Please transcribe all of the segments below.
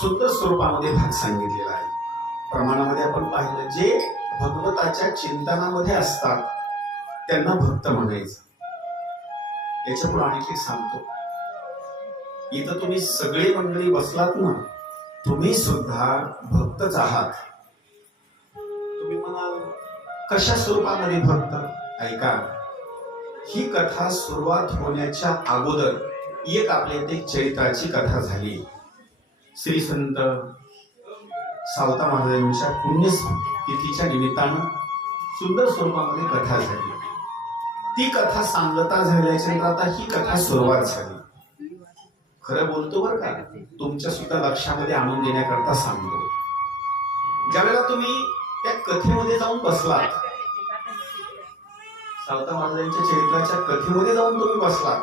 सुंदर स्वरूपामध्ये भाग सांगितलेला आहे. प्रमाणामध्ये आपण पाहिलं, जे भगवताच्या चिंतनामध्ये असतात त्यांना भक्त म्हणायचं. याच्या पुढे आणखी सांगतो, इथं तुम्ही सगळे मंडळी बसलात ना, तुम्ही सुद्धा भक्तच आहात. तुम्ही म्हणाल कशा स्वरूपामध्ये भक्त? ऐका, ही कथा सुरुवात होण्याच्या अगोदर एक आपल्या इथे चरित्राची कथा झाली. श्री संत सावता महाराजांच्या पुण्यतिथीच्या निमित्तानं सुंदर स्वरूपामध्ये कथा झाली. ती कथा सांगता झाल्याच्या नंतर आता ही कथा सुरुवात झाली. खरं बोलतो बरं का, तुमच्या सुद्धा लक्षामध्ये आणून देण्याकरता सांगतो. ज्यावेळेला तुम्ही त्या कथेमध्ये जाऊन बसलात, सावता महाराजांच्या चरित्राच्या कथेमध्ये जाऊन तुम्ही बसलात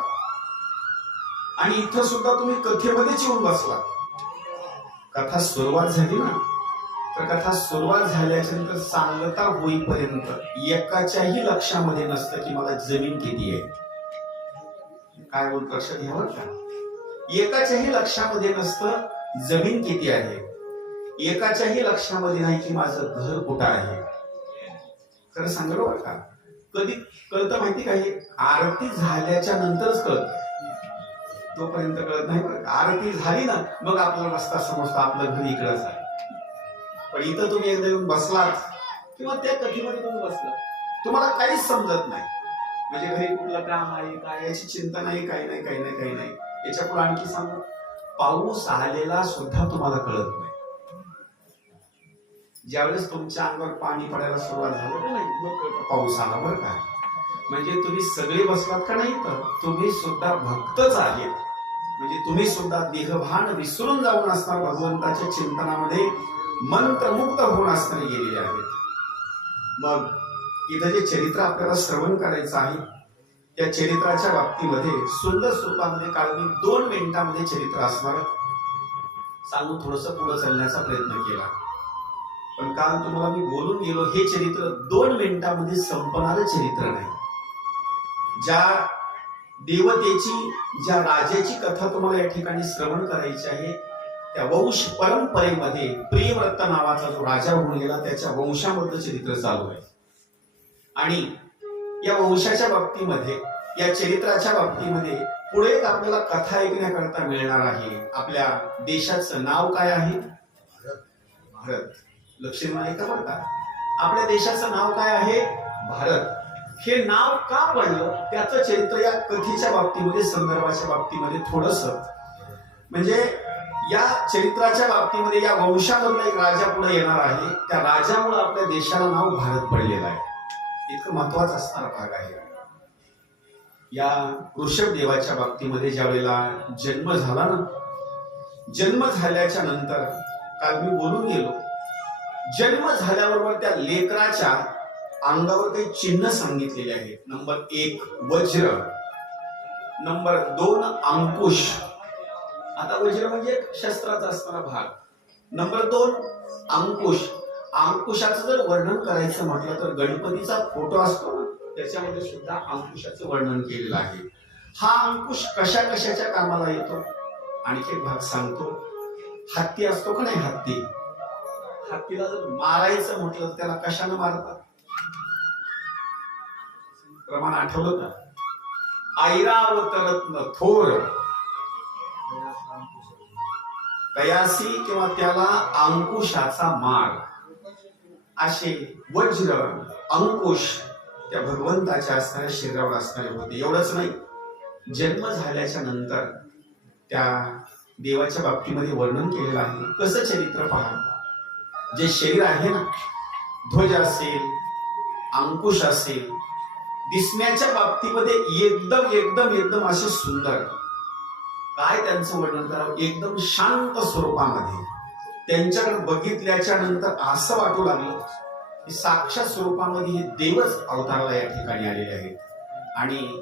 आणि इथं सुद्धा तुम्ही कथेमध्येच येऊन बसलात. कथा सुरुवात झाली ना, तर कथा सुरुवात झाल्याच्या नंतर सांगता होईपर्यंत एकाच्याही लक्षामध्ये नसतं की मला जमीन किती आहे. काय बोलतो लक्षात घ्यावं का? एकाच्याही लक्षामध्ये नसतं जमीन किती आहे. एकाच्याही लक्षामध्ये नाही की माझं घर कुठं आहे. खरं सांगलो बरं का, कधी कळतं माहिती का? हे आरती झाल्याच्या नंतरच कळत, तोपर्यंत कळत नाही बरं का. आरती झाली ना, मग आपल्याला रस्ता समजतो आपलं घर इकडंच आहे. पण इथं तुम्ही एकदा येऊन बसलात किंवा त्या कथेमध्ये तुम्ही बसलात, तुम्हाला काहीच समजत नाही. म्हणजे घरी कुठलं काम आहे काय याची चिंता नाही, काही नाही काही नाही काही नाही. याच्या पुढे आणखी सांगू, पाऊस आलेला सुद्धा तुम्हाला कळत नाही. ज्यावेळेस तुमच्या अंगावर पाणी पडायला सुरुवात झाली का नाही, मग कळतं पाऊस आला बरं का. म्हणजे तुम्ही सगळे बसलात का नाही, तर तुम्ही सुद्धा भक्तच आहेत. म्हणजे तुम्ही सुद्धा देहभान विसरून जाऊन असणार, भगवंताच्या चिंतनामध्ये मंत्रमुक्त होऊन असताना गेलेले आहेत. मग इथं जे चरित्र आपल्याला श्रवण करायचं आहे, त्या चरित्राच्या बाबतीमध्ये सुंदर स्वरूपामध्ये काल मी 2 मिनिटांमध्ये चरित्र असणार सांगून थोडस पुढे चालण्याचा प्रयत्न केला. पण काल तुम्हाला मी बोलून गेलो, हे चरित्र 2 मिनिटांमध्ये संपणारं चरित्र नाही. ज्या देवतेची, ज्या राजाची कथा तुम्हाला या ठिकाणी श्रवण करायची आहे, त्या वंश परंपरेमध्ये प्रियव्रत नावाचा जो राजा होऊन गेला, त्याच्या वंशामधलं चरित्र चालू आहे. आणि या वंशाच्या बाबतीमध्ये, या चरित्राच्या बाबतीमध्ये पुढे एक आपल्याला कथा ऐकण्याकरता मिळणार आहे. आपल्या देशाचं नाव काय आहे? भारत. लक्षण ऐका बरं का, आपल्या देशाचं नाव काय आहे? भारत. हे नाव का पडलं त्याचं चरित्र या कथेच्या बाबतीमध्ये, संदर्भाच्या बाबतीमध्ये थोडस, म्हणजे या चरित्राच्या बाबतीमध्ये या वंशामधला एक राजा पुढे येणार आहे. त्या राजामुळे आपल्या देशाला नाव भारत पडलेलं आहे. इतकं महत्वाचा असणारा भाग आहे. या ऋषभ देवाच्या बाबतीमध्ये ज्या वेळेला जन्म झाला ना, जन्म झाल्याच्या नंतर काल मी बोलून गेलो, जन्म झाल्याबरोबर त्या लेकराच्या अंगावर काही चिन्ह सांगितलेले आहेत. नंबर 1 वज्र, नंबर 2 अंकुश. आता वज्र म्हणजे शस्त्राचा असणारा भाग. नंबर 2 अंकुश. अंकुशाचं जर वर्णन करायचं म्हटलं तर गणपतीचा फोटो असतो ना, त्याच्यामध्ये सुद्धा अंकुशाचं वर्णन केलेलं आहे. हा अंकुश कशा कशाच्या कामाला येतो? आणखी एक भाग सांगतो. हत्ती असतो का नाही, हत्ती, हत्तीला जर मारायचं म्हटलं तर त्याला कशानं मारतात? प्रमाण आठवलं का? ऐरावत रत्न थोर तयासी, किंवा त्याला अंकुशाचा मार. असे वज्र, अंकुश त्या भगवंताच्या असणाऱ्या शरीरावर असणारे होते. एवढंच नाही, जन्म झाल्याच्या नंतर त्या देवाच्या बाबतीमध्ये वर्णन केलेलं आहे. कसं चरित्र पहा, जे शरीर आहे ना, ध्वज असेल, अंकुश असेल, दिसण्याच्या बाबतीमध्ये एकदम एकदम एकदम असे सुंदर. काय त्यांचं वर्णन करावं? एकदम शांत स्वरूपामध्ये. त्यांच्याकडे बघितल्याच्या नंतर असं वाटू लागलं की साक्षात स्वरूपामध्ये हे देवच अवताराला या ठिकाणी आलेले आहेत. आणि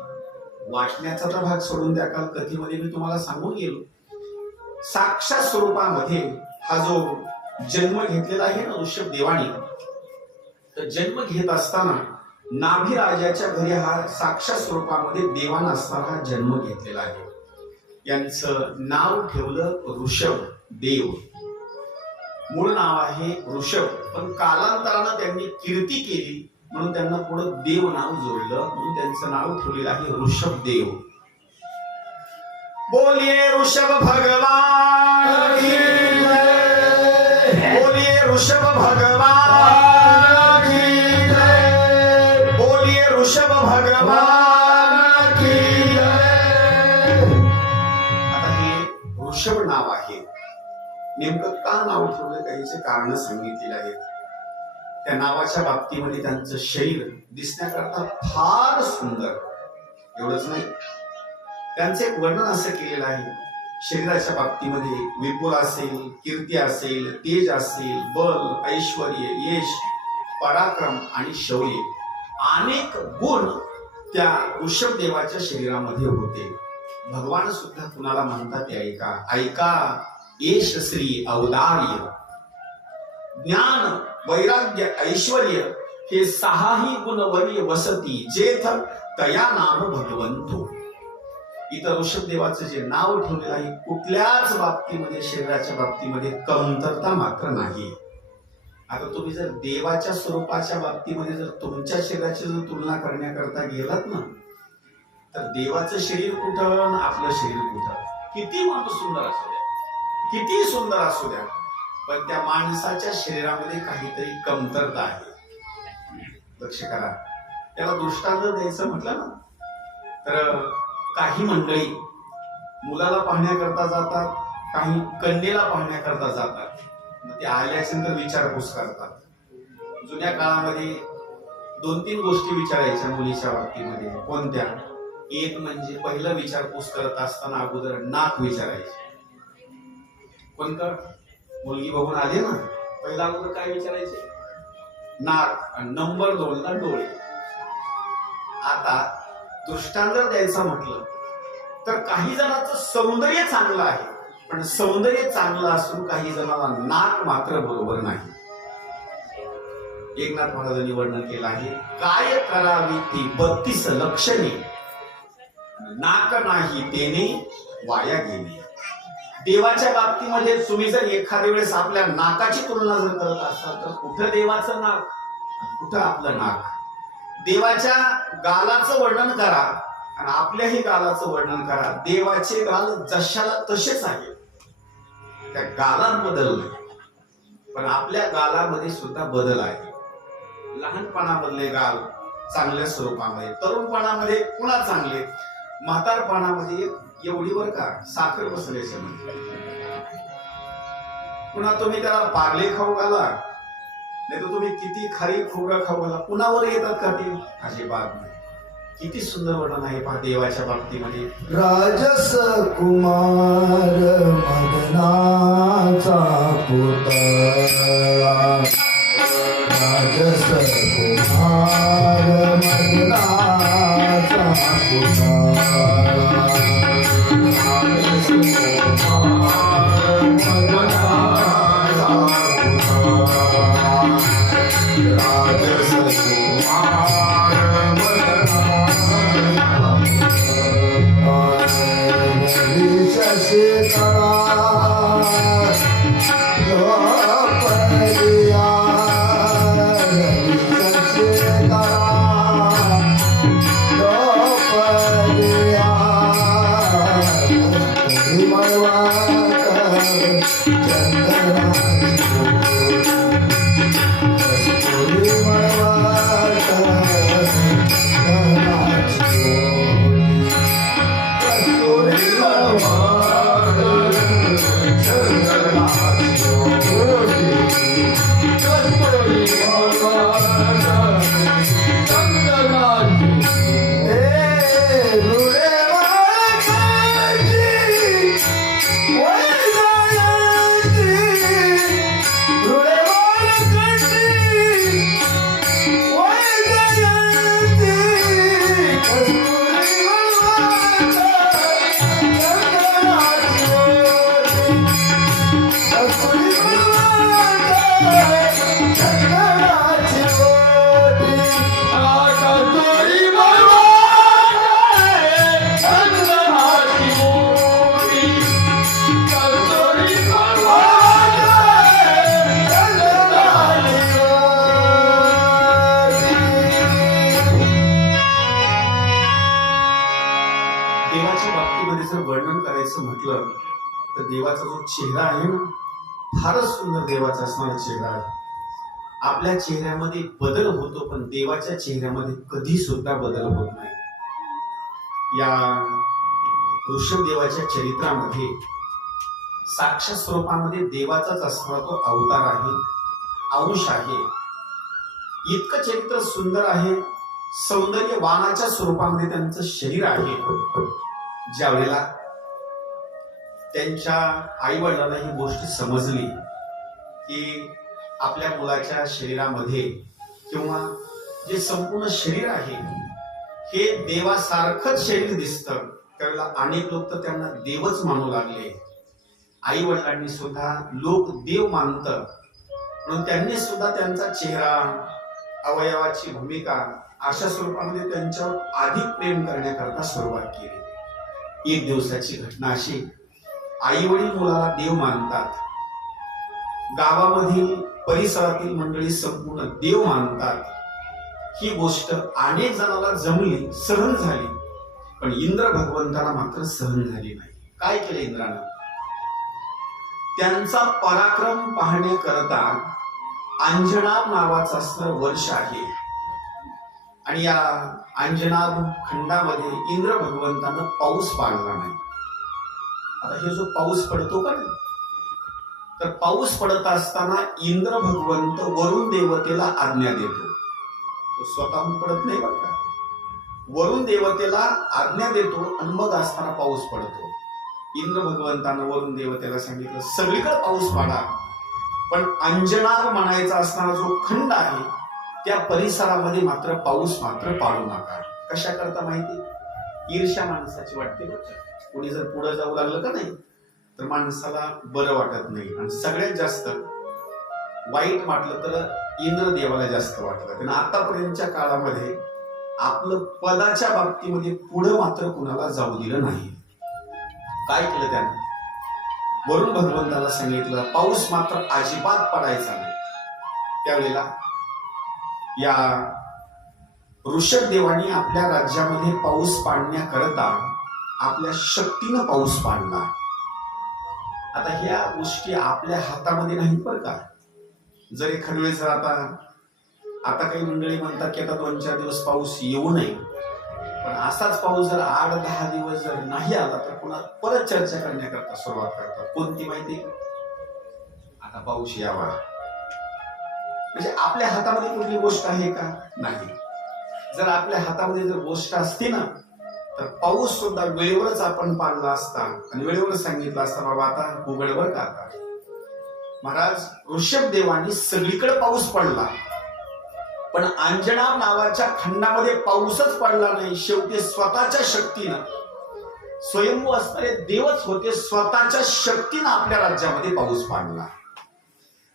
वाचण्याचा तर भाग सोडून द्या, काल कथेमध्ये मी तुम्हाला सांगून गेलो, साक्षात स्वरूपामध्ये हा जो जन्म घेतलेला आहे ना ऋषभ देवानी, तर जन्म घेत असताना नाभी राजाच्या घरी हा साक्षात स्वरूपामध्ये देवान असताना हा जन्म घेतलेला आहे. यांचं नाव ठेवलं ऋषभ देव. मूळ नाव आहे ऋषभ, पण कालांतरानं त्यांनी कीर्ती केली म्हणून त्यांना पुढे देव नाव जोडलं, म्हणून त्यांचं नाव ठेवलेलं आहे ऋषभ देव. बोलिए ऋषभ भगवान की जय, बोलिए ऋषभ भगवान की जय, बोलिए ऋषभ भगवान की जय. आता हे ऋषभ नाव आहे, नेमकं का नाव ठेवलं त्याचे कारण सांगितलेले आहेत. त्या नावाच्या बाबतीमध्ये त्यांचं शरीर दिसण्याकरता फार सुंदर, एवढंच नाही, त्यांचं एक वर्णन असं केलेलं आहे. शरीराच्या बाबतीमध्ये विपुल असेल, कीर्ती असेल, तेज असेल, बल, ऐश्वर, यश, पराक्रम आणि शौर्य, अनेक गुण त्या ऋषभ देवाच्या शरीरामध्ये होते. भगवान सुद्धा कुणाला म्हणतात ते ऐका, ऐका येश श्री औदार्य, ज्ञान, वैराग्य, ऐश्वर्य हे सहाही गुण वरी वसती जेथ तया नाम भगवंतो. इथं ऋषभ देवाचं जे नाव ठेवलेलं आहे कुठल्याच बाबतीमध्ये, शरीराच्या बाबतीमध्ये कमतरता मात्र नाही. आता तुम्ही जर देवाच्या स्वरूपाच्या बाबतीमध्ये जर तुमच्या शरीराची जर तुलना करण्याकरता गेलात ना, तर देवाचं शरीर कुठं, आपलं शरीर कुठं. किती माणूस सुंदर असू द्या, किती सुंदर असू द्या, पण त्या माणसाच्या शरीरामध्ये काहीतरी कमतरता आहे. लक्ष करा. त्याला दृष्टांत द्यायचं म्हटलं ना, तर काही मंडळी मुलाला पाहण्याकरता जातात, काही कन्येला पाहण्याकरता जातात. मग ते आल्यानंतर विचारपूस करतात. जुन्या काळामध्ये 2-3 गोष्टी विचारायच्या मुलीच्या बाबतीमध्ये. कोणत्या? एक म्हणजे पहिलं विचारपूस करत असताना अगोदर नाक विचारायचे. कोणतं? मुलगी बघून आली ना, पहिला अगोदर काय विचारायचे? नाक. आणि नंबर 2 ला डोळे. आता दृष्टांत द्यायचं म्हटलं तर काही जणांचं सौंदर्य चांगलं आहे, पण सौंदर्य चांगलं असून काही जणांना नाक मात्र बरोबर नाही. एकनाथ महाराजांनी वर्णन केलं आहे, काय करावी ती 32 लक्षणे, नाक नाही तेने वाया गेली. देवाच्या बाबतीमध्ये तुम्ही जर एखाद्या वेळेस आपल्या नाकाची तुलना जर करत असाल तर कुठं देवाचं नाक, कुठं आपलं नाक. देवाच्या गालाचं वर्णन करा आणि आपल्याही गालाचं वर्णन करा. देवाचे गाल जशाला तसेच आहे, त्या गालात बदल नाही, पण आपल्या गालामध्ये सुद्धा बदल आहे. लहानपणामधले गाल चांगल्या स्वरूपामध्ये, तरुणपणामध्ये पुन्हा चांगले, म्हातारपणामध्ये एवढीवर का साखर बसल्याचे म्हणजे. पुन्हा तुम्ही त्याला पार्ले खाऊ घाला, नाही तर तुम्ही किती खारी खोबरं खाऊ घाला, पुन्हा वर येतात का ते? अजिबात नाही. किती सुंदर वर्णन आहे पहा देवाच्या बाबतीमध्ये. राजस कुमार मदनाचा पुतळा, राजस कुमार मदनाचा पुतळा, राजस कुमार मदनाचा पुतळा, राजस कुमार रुळे देवाचा जो चेहरा आहे ना, फारच सुंदर देवाचा असणारा चेहरा आहे. आपल्या चेहऱ्यामध्ये बदल होतो, पण देवाच्या चेहऱ्यामध्ये कधी सुद्धा बदल होत नाही. या ऋषभदेवाच्या चरित्रामध्ये साक्षात स्वरूपामध्ये देवाचाच असणारा तो अवतार आहे, अंश आहे. इतकं चरित्र सुंदर आहे, सौंदर्यवानाच्या स्वरूपामध्ये त्यांचं शरीर आहे. ज्या वेळेला त्यांच्या आई वडिलांना ही गोष्ट समजली की आपल्या मुलाच्या शरीरामध्ये किंवा जे संपूर्ण शरीर आहे हे देवासारखंच शरीर दिसतं, त्यावेळेला अनेक लोक तर त्यांना देवच मानू लागले. आई वडिलांनी सुद्धा लोक देव मानतं म्हणून त्यांनी सुद्धा त्यांचा चेहरा, अवयवाची भूमिका अशा स्वरूपामध्ये त्यांच्यावर अधिक प्रेम करण्याकरता सुरुवात केली. एक दिवसाची घटना अशी, आई वडील मुलाला देव मानतात, गावामधील परिसरातील मंडळी संपूर्ण देव मानतात. ही गोष्ट अनेक जणांना जमली, सहन झाली, पण इंद्र भगवंताला मात्र सहन झाली नाही. काय केलं इंद्रानं? त्यांचा पराक्रम पाहण्याकरता अंजनाब नावाचा असणारं वर्ष आहे आणि या अंजनाब खंडामध्ये इंद्र भगवंतानं पाऊस पाडला नाही. आता हे जो पाऊस पडतो का नाही, तर पाऊस पडत असताना इंद्र भगवंत वरुण देवतेला आज्ञा देतो. तो स्वतःहून पडत नाही बरं का, वरुण देवतेला आज्ञा देतो आणि मग असताना पाऊस पडतो. इंद्र भगवंतानं वरुण देवतेला सांगितलं सगळीकडे पाऊस पाडा, पण अंजनाब म्हणायचा असणारा जो खंड आहे त्या परिसरामध्ये मात्र पाऊस मात्र पाडू नका. कशा करता माहिती? ईर्ष्या माणसाची वाटते बरं. कोणी जर पुढे जाऊ लागलं का नाही तर माणसाला बरं वाटत नाही, आणि सगळ्यात जास्त वाईट वाटलं तर इंद्रदेवाला जास्त वाटलं. त्यानं आतापर्यंतच्या काळामध्ये आपलं पदाच्या बाबतीमध्ये पुढे मात्र कुणाला जाऊ दिलं नाही. काय केलं त्यानं? वरुण भगवंताला सांगितलं पाऊस मात्र अजिबात पडायचा नाही. त्यावेळेला या ऋषभदेवानी आपल्या राज्यामध्ये पाऊस पाडण्याकरता आपल्या शक्तीनं पाऊस पाडला. आता ह्या गोष्टी आपल्या हातामध्ये नाहीत बरं का. जर एखाद्या वेळेस जर आता काही मंडळी म्हणतात की आता 2-4 दिवस पाऊस येऊ नये, पण असाच पाऊस जर 8-10 दिवस जर नाही आला तर पुन्हा परत चर्चा करण्याकरता सुरुवात करतात. कोणती माहिती? आता पाऊस यावा. म्हणजे आपल्या हातामध्ये कुठली गोष्ट आहे का? नाही. जर आपल्या हातामध्ये जर गोष्ट असती ना तर पाऊस सुद्धा वेळेवरच आपण पाडला असता आणि वेळेवर सांगितलं असता बाबा आता उघडवर का. आता महाराज ऋषभदेवानी सगळीकडे पाऊस पडला, पण अंजनाब नावाच्या खंडामध्ये पाऊसच पडला नाही. शेवटी स्वतःच्या शक्तीनं, स्वयंभू असणारे देवच होते, स्वतःच्या शक्तीनं आपल्या राज्यामध्ये पाऊस पाडला.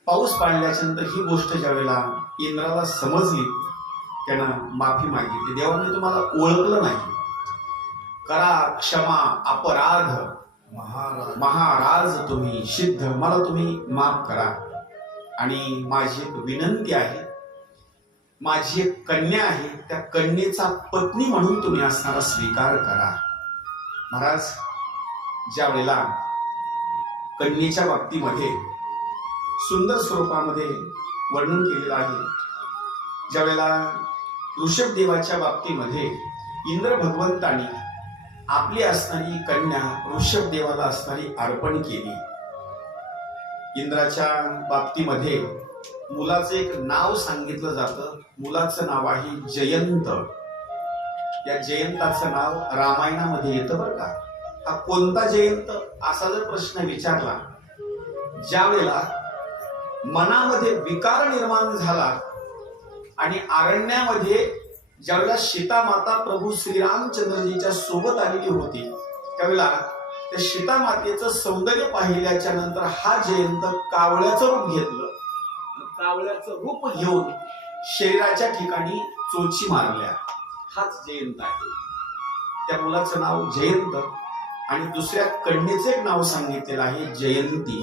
पाऊस पाडल्याच्या नंतर ही गोष्ट ज्या वेळेला इंद्राला समजली त्यानं माफी मागितली. देवा मी तुम्हाला ओळखलं नाही, करा क्षमा, अपराध महाराज तुम्ही सिद्ध, मला तुम्ही माफ करा. आणि माझी एक विनंती आहे, माझी एक कन्या आहे, त्या कन्येचा पत्नी म्हणून तुम्ही असणारा स्वीकार करा. महाराज ज्या वेळेला कन्येच्या बाबतीमध्ये सुंदर स्वरूपामध्ये वर्णन केलेलं आहे, ज्या वेळेला ऋषभदेवाच्या बाबतीमध्ये इंद्र भगवंतानी आपली असणारी कन्या ऋषभदेवाला असणारी अर्पण केली. इंद्राच्या बाबतीमध्ये मुलाचं एक नाव सांगितलं जातं. मुलाचं नाव आहे जयंत. या जयंताचं नाव रामायणामध्ये येतं बरं का. हा कोणता जयंत असा जर प्रश्न विचारला, ज्या वेळेला मनामध्ये विकार निर्माण झाला आणि अरण्यामध्ये ज्यावेळेला सीता माता प्रभू श्रीरामचंद्रजीच्या सोबत आलेली होती, त्यावेळेला त्या सीता मातेचं सौंदर्य पाहिल्याच्या नंतर हा जयंत कावळ्याचं रूप घेतलं. कावळ्याचं रूप घेऊन शरीराच्या ठिकाणी चोची मारल्या. हाच जयंत आहे. त्या मुलाचं नाव जयंत आणि दुसऱ्या कन्येचं एक नाव सांगितलेलं आहे जयंती.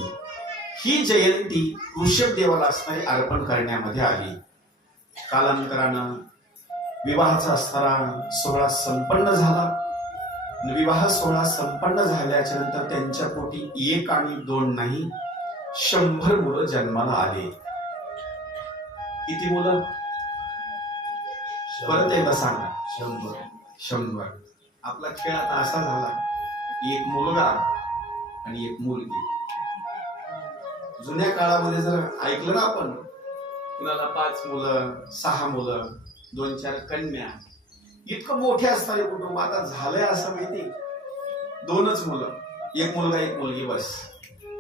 ही जयंती ऋषभदेवाला असणारी अर्पण करण्यामध्ये आली. कालांतरानं विवाहाचा असणारा सोहळा संपन्न झाला. विवाह सोहळा संपन्न झाल्याच्या नंतर त्यांच्या पोटी 1 आणि 2 नाही 100 मुलं जन्माला आले. किती मुलं? परत एकदा सांगा. 100. आपला खेळ आता असा झाला, 1 मुलगा आणि 1 मुलगी. जुन्या काळामध्ये जर ऐकलं ना आपण, कुणाला 5 मुलं, 6 मुलं, 2-4 कन्या, इतकं मोठे असणारे कुटुंब. आता झालंय असं माहिती, 2च मुलं, 1 मुलगा 1 मुलगी बस.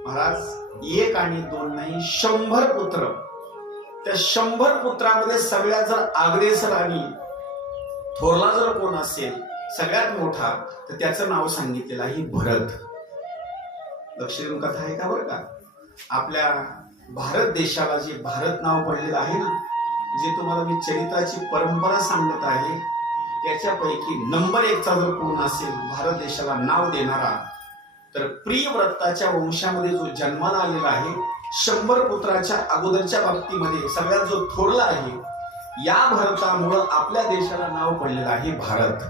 महाराज 1 आणि 2 नाही 100 पुत्र. त्या 100 पुत्रामध्ये सगळ्यात जर अग्रेसर आणि थोरला जर कोण असेल, सगळ्यात मोठा, तर त्याचं नाव सांगितलेलं आहे भरत. लक्ष देऊन कथा आहे का बरं का? आपल्या भारत देशाला जे भारत नाव पडलेलं आहे ना, जे तुम्हाला मी चरित्राची परंपरा सांगत आहे, त्याच्यापैकी नंबर 1चा जर कोण असेल भारत देशाला नाव देणारा, तर प्रियव्रताच्या वंशामध्ये जो जन्माला आलेला आहे, 100 पुत्राच्या अगोदरच्या बाबतीमध्ये सगळ्यात जो थोरला आहे, या भरतामुळं आपल्या देशाला नाव पडलेलं आहे भारत.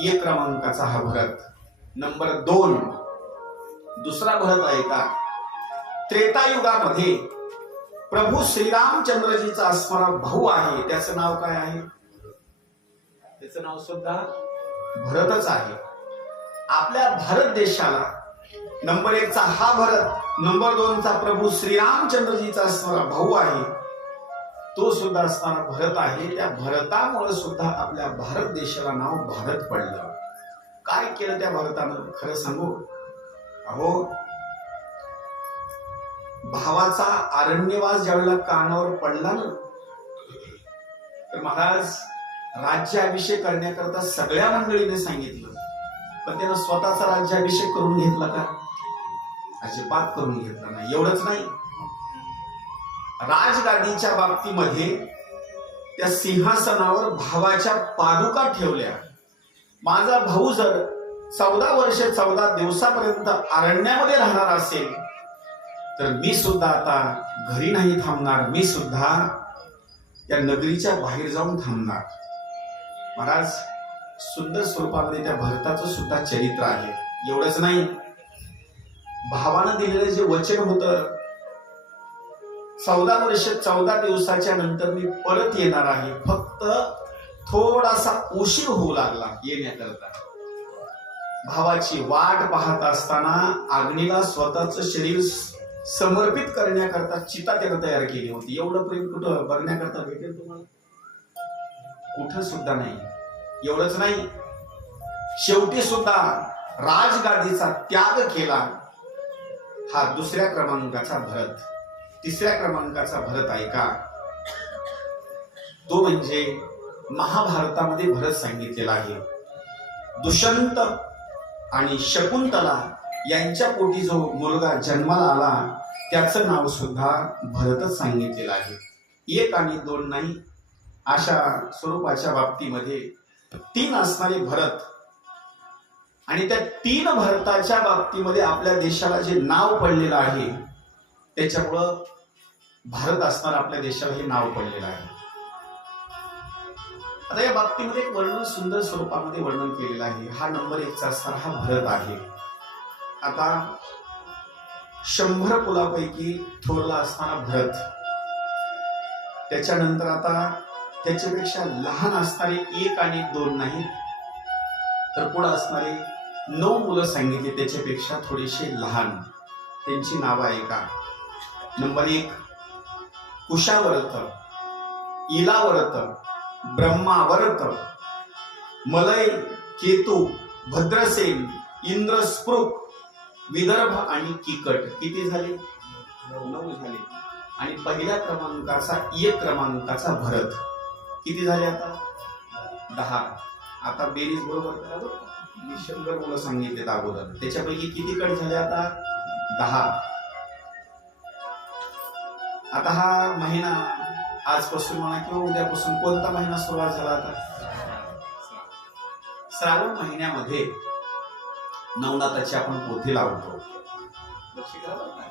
1 क्रमांकाचा हा भरत. नंबर 2 दुसरा भरत आहे का? त्रेतायुगामध्ये प्रभू श्रीरामचंद्रजीचा असणारा भाऊ आहे, त्याचं नाव काय आहे? त्याचं नाव सुद्धा भरतच आहे. आपल्या भारत देशाला नंबर 1चा हा भरत, नंबर 2चा प्रभू श्रीरामचंद्रजीचा असणारा भाऊ आहे, तो सुद्धा असणारा भरत आहे. त्या भरतामुळे सुद्धा आपल्या भारत देशाला नाव भारत पडलं. काय केलं त्या भरतानं खरं सांगू? अहो, भावाचा अरण्यवास ज्यावेळेला कानावर पडला ना, तर महाराज राज्याभिषेक करण्याकरता सगळ्या मंडळीने सांगितलं, पण त्यानं स्वतःचा राज्याभिषेक करून घेतला का? अजिबात करून घेतला नाही. एवढंच नाही, राजगादीच्या बाबतीमध्ये त्या सिंहासनावर भावाच्या पादुका ठेवल्या. माझा भाऊ जर 14 वर्ष 14 दिवसापर्यंत अरण्यामध्ये राहणार असेल, तर मी सुद्धा आता घरी नाही थांबणार, मी सुद्धा त्या नगरीच्या बाहेर जाऊन थांबणार. महाराज सुंदर स्वरूपामध्ये त्या भरताचं सुद्धा चरित्र आहे. एवढंच नाही, भावानं दिलेलं जे वचन होतं, 14 वर्ष 14 दिवसाच्या नंतर मी परत येणार आहे, फक्त थोडासा उशीर होऊ लागला येण्याकरता. भावाची वाट पाहत असताना अग्नीला स्वतःचं शरीर समर्पित करण्याकरता चिता त्यानं तयार केली होती. एवढं प्रेम कुठं बघण्याकरता भेटेल तुम्हाला? कुठं सुद्धा नाही. एवढंच नाही, शेवटी सुद्धा राजगादीचा त्याग केला. हा 2ऱ्या क्रमांकाचा भरत. 3ऱ्या क्रमांकाचा भरत आहे का? तो म्हणजे महाभारतामध्ये भरत सांगितलेला आहे. दुष्यंत आणि शकुंतला यांच्या पोटी जो मुलगा जन्माला आला, त्याचं नाव सुद्धा भरतच सांगितलेलं आहे. 1 आणि 2 नाही, अशा स्वरूपाच्या बाबतीमध्ये 3 असणारे भरत, आणि त्या 3 भरताच्या बाबतीमध्ये आपल्या देशाला जे नाव पडलेलं आहे, त्याच्यामुळं भारत असणार आपल्या देशाला हे नाव पडलेलं आहे. आता या बाबतीमध्ये एक वर्णन सुंदर स्वरूपामध्ये वर्णन केलेलं आहे. हा नंबर 1चा असणारा हा भरत आहे. आता 100 कुलापैकी थोरला असणारा भरत, त्याच्यानंतर आता त्याच्यापेक्षा लहान असणारे 1 आणि 2 नाही, तर पुढे असणारे 9 मुलं सांगितले त्याच्यापेक्षा थोडेसे लहान. त्यांची नावं आहे का? नंबर 1 कुशावर्त, इलावर्त, ब्रह्मावर्त, मलय, केतू, भद्रसेन, इंद्रस्पृक, विदर्भ आणि किकट. किती झाले? 9 झाले. आणि पहिल्या क्रमांकाचा 1 क्रमांकाचा भरत किती झाले? आता 10. आता बेरीज बरोबर करा बरं. मी 100 मुलं सांगितलेत अगोदर, त्याच्यापैकी किती कट झाले? आता 10. आता हा महिना आजपासून म्हणा किंवा उद्यापासून कोणता महिना सुरुवात झाला? आता श्रावण महिन्यामध्ये नवनाथाची आपण पोथी लावतो. लक्ष करा बरं का.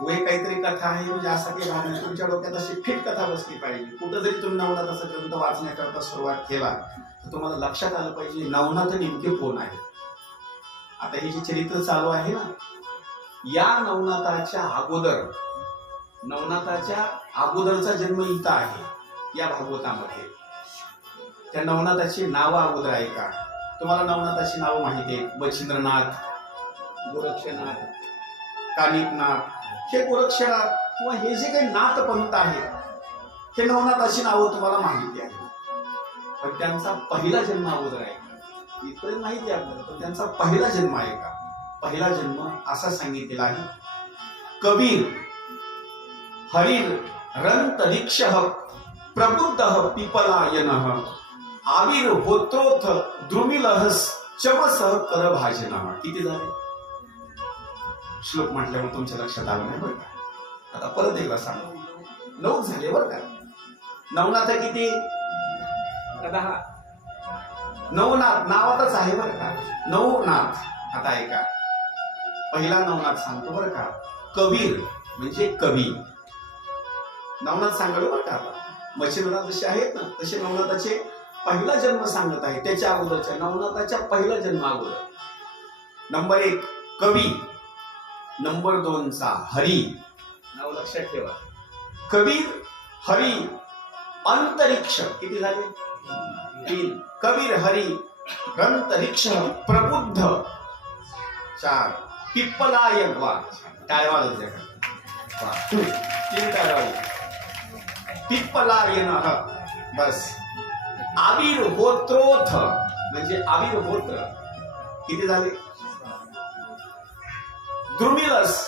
वे काहीतरी कथा आहे म्हणजे असं काही भाग नाही. तुमच्या डोक्यात अशी फिट कथा बसली पाहिजे. कुठं जरी तुम्ही नवनाथाचा ग्रंथ वाचण्याकरता सुरुवात केला तर तुम्हाला लक्षात आलं पाहिजे नवनाथ नेमके कोण आहे. आता हे जे चरित्र चालू आहे ना, या नवनाथाच्या अगोदरचा जन्म इथं आहे या भागवतामध्ये. त्या नवनाथाची नावं अगोदर आहे का? तुम्हाला नवनाथाची नावं माहिती आहेत. मच्छिंद्रनाथ, गोरक्षनाथ, कानिकनाथ. हे गोरक्षनाथ किंवा हे जे काही नाथ पंथ आहेत हे नवनाथाची नावं तुम्हाला माहिती आहे. पण त्यांचा पहिला जन्म अगोदर आहे का? इथपर्यंत माहिती आहे आपल्याला, पण त्यांचा पहिला जन्म आहे का? पहिला जन्म असा सांगितलेला आहे. कबीर हरिर रंतरिक्ष प्रबुद्ध पिपलायन आविर्होत्रोथ द्रुमिलहस चमस कर भाजन. किती झाले श्लोक म्हटल्यावर तुमच्या लक्षात आलं नाही बरं का? आता परत एकदा सांगू. 9 झाले बरं का. नवनाथ किती? 10. नवनाथ नावातच आहे बरं का, नवनाथ. आता ऐका, पहिला नवनाथ सांगतो बरं का. कबीर म्हणजे कवी. नवनाथ सांगलो बरं का. आता मच्छिंद्रनाथ जसे आहेत ना तसे नवनाथाचे पहिला जन्म सांगत आहे. त्याच्या अगोदरच्या नवनाथाच्या पहिला जन्म अगोदर. नंबर 1 कवी, नंबर 2 चा हरी. नाव लक्षात ठेवा. कबीर, हरी, अंतरिक्ष. किती झाले? 3. कबीर, हरी, अंतरिक्ष, प्रबुद्ध. 4. पिप्पलायन. वा, टाळवाळच आहे का? वा, 3 टाळवाळी. पिप्पलायन. बस. आविर्होत्रोथ म्हणजे आविर्होत्र. किती झाले? द्रुमिलस,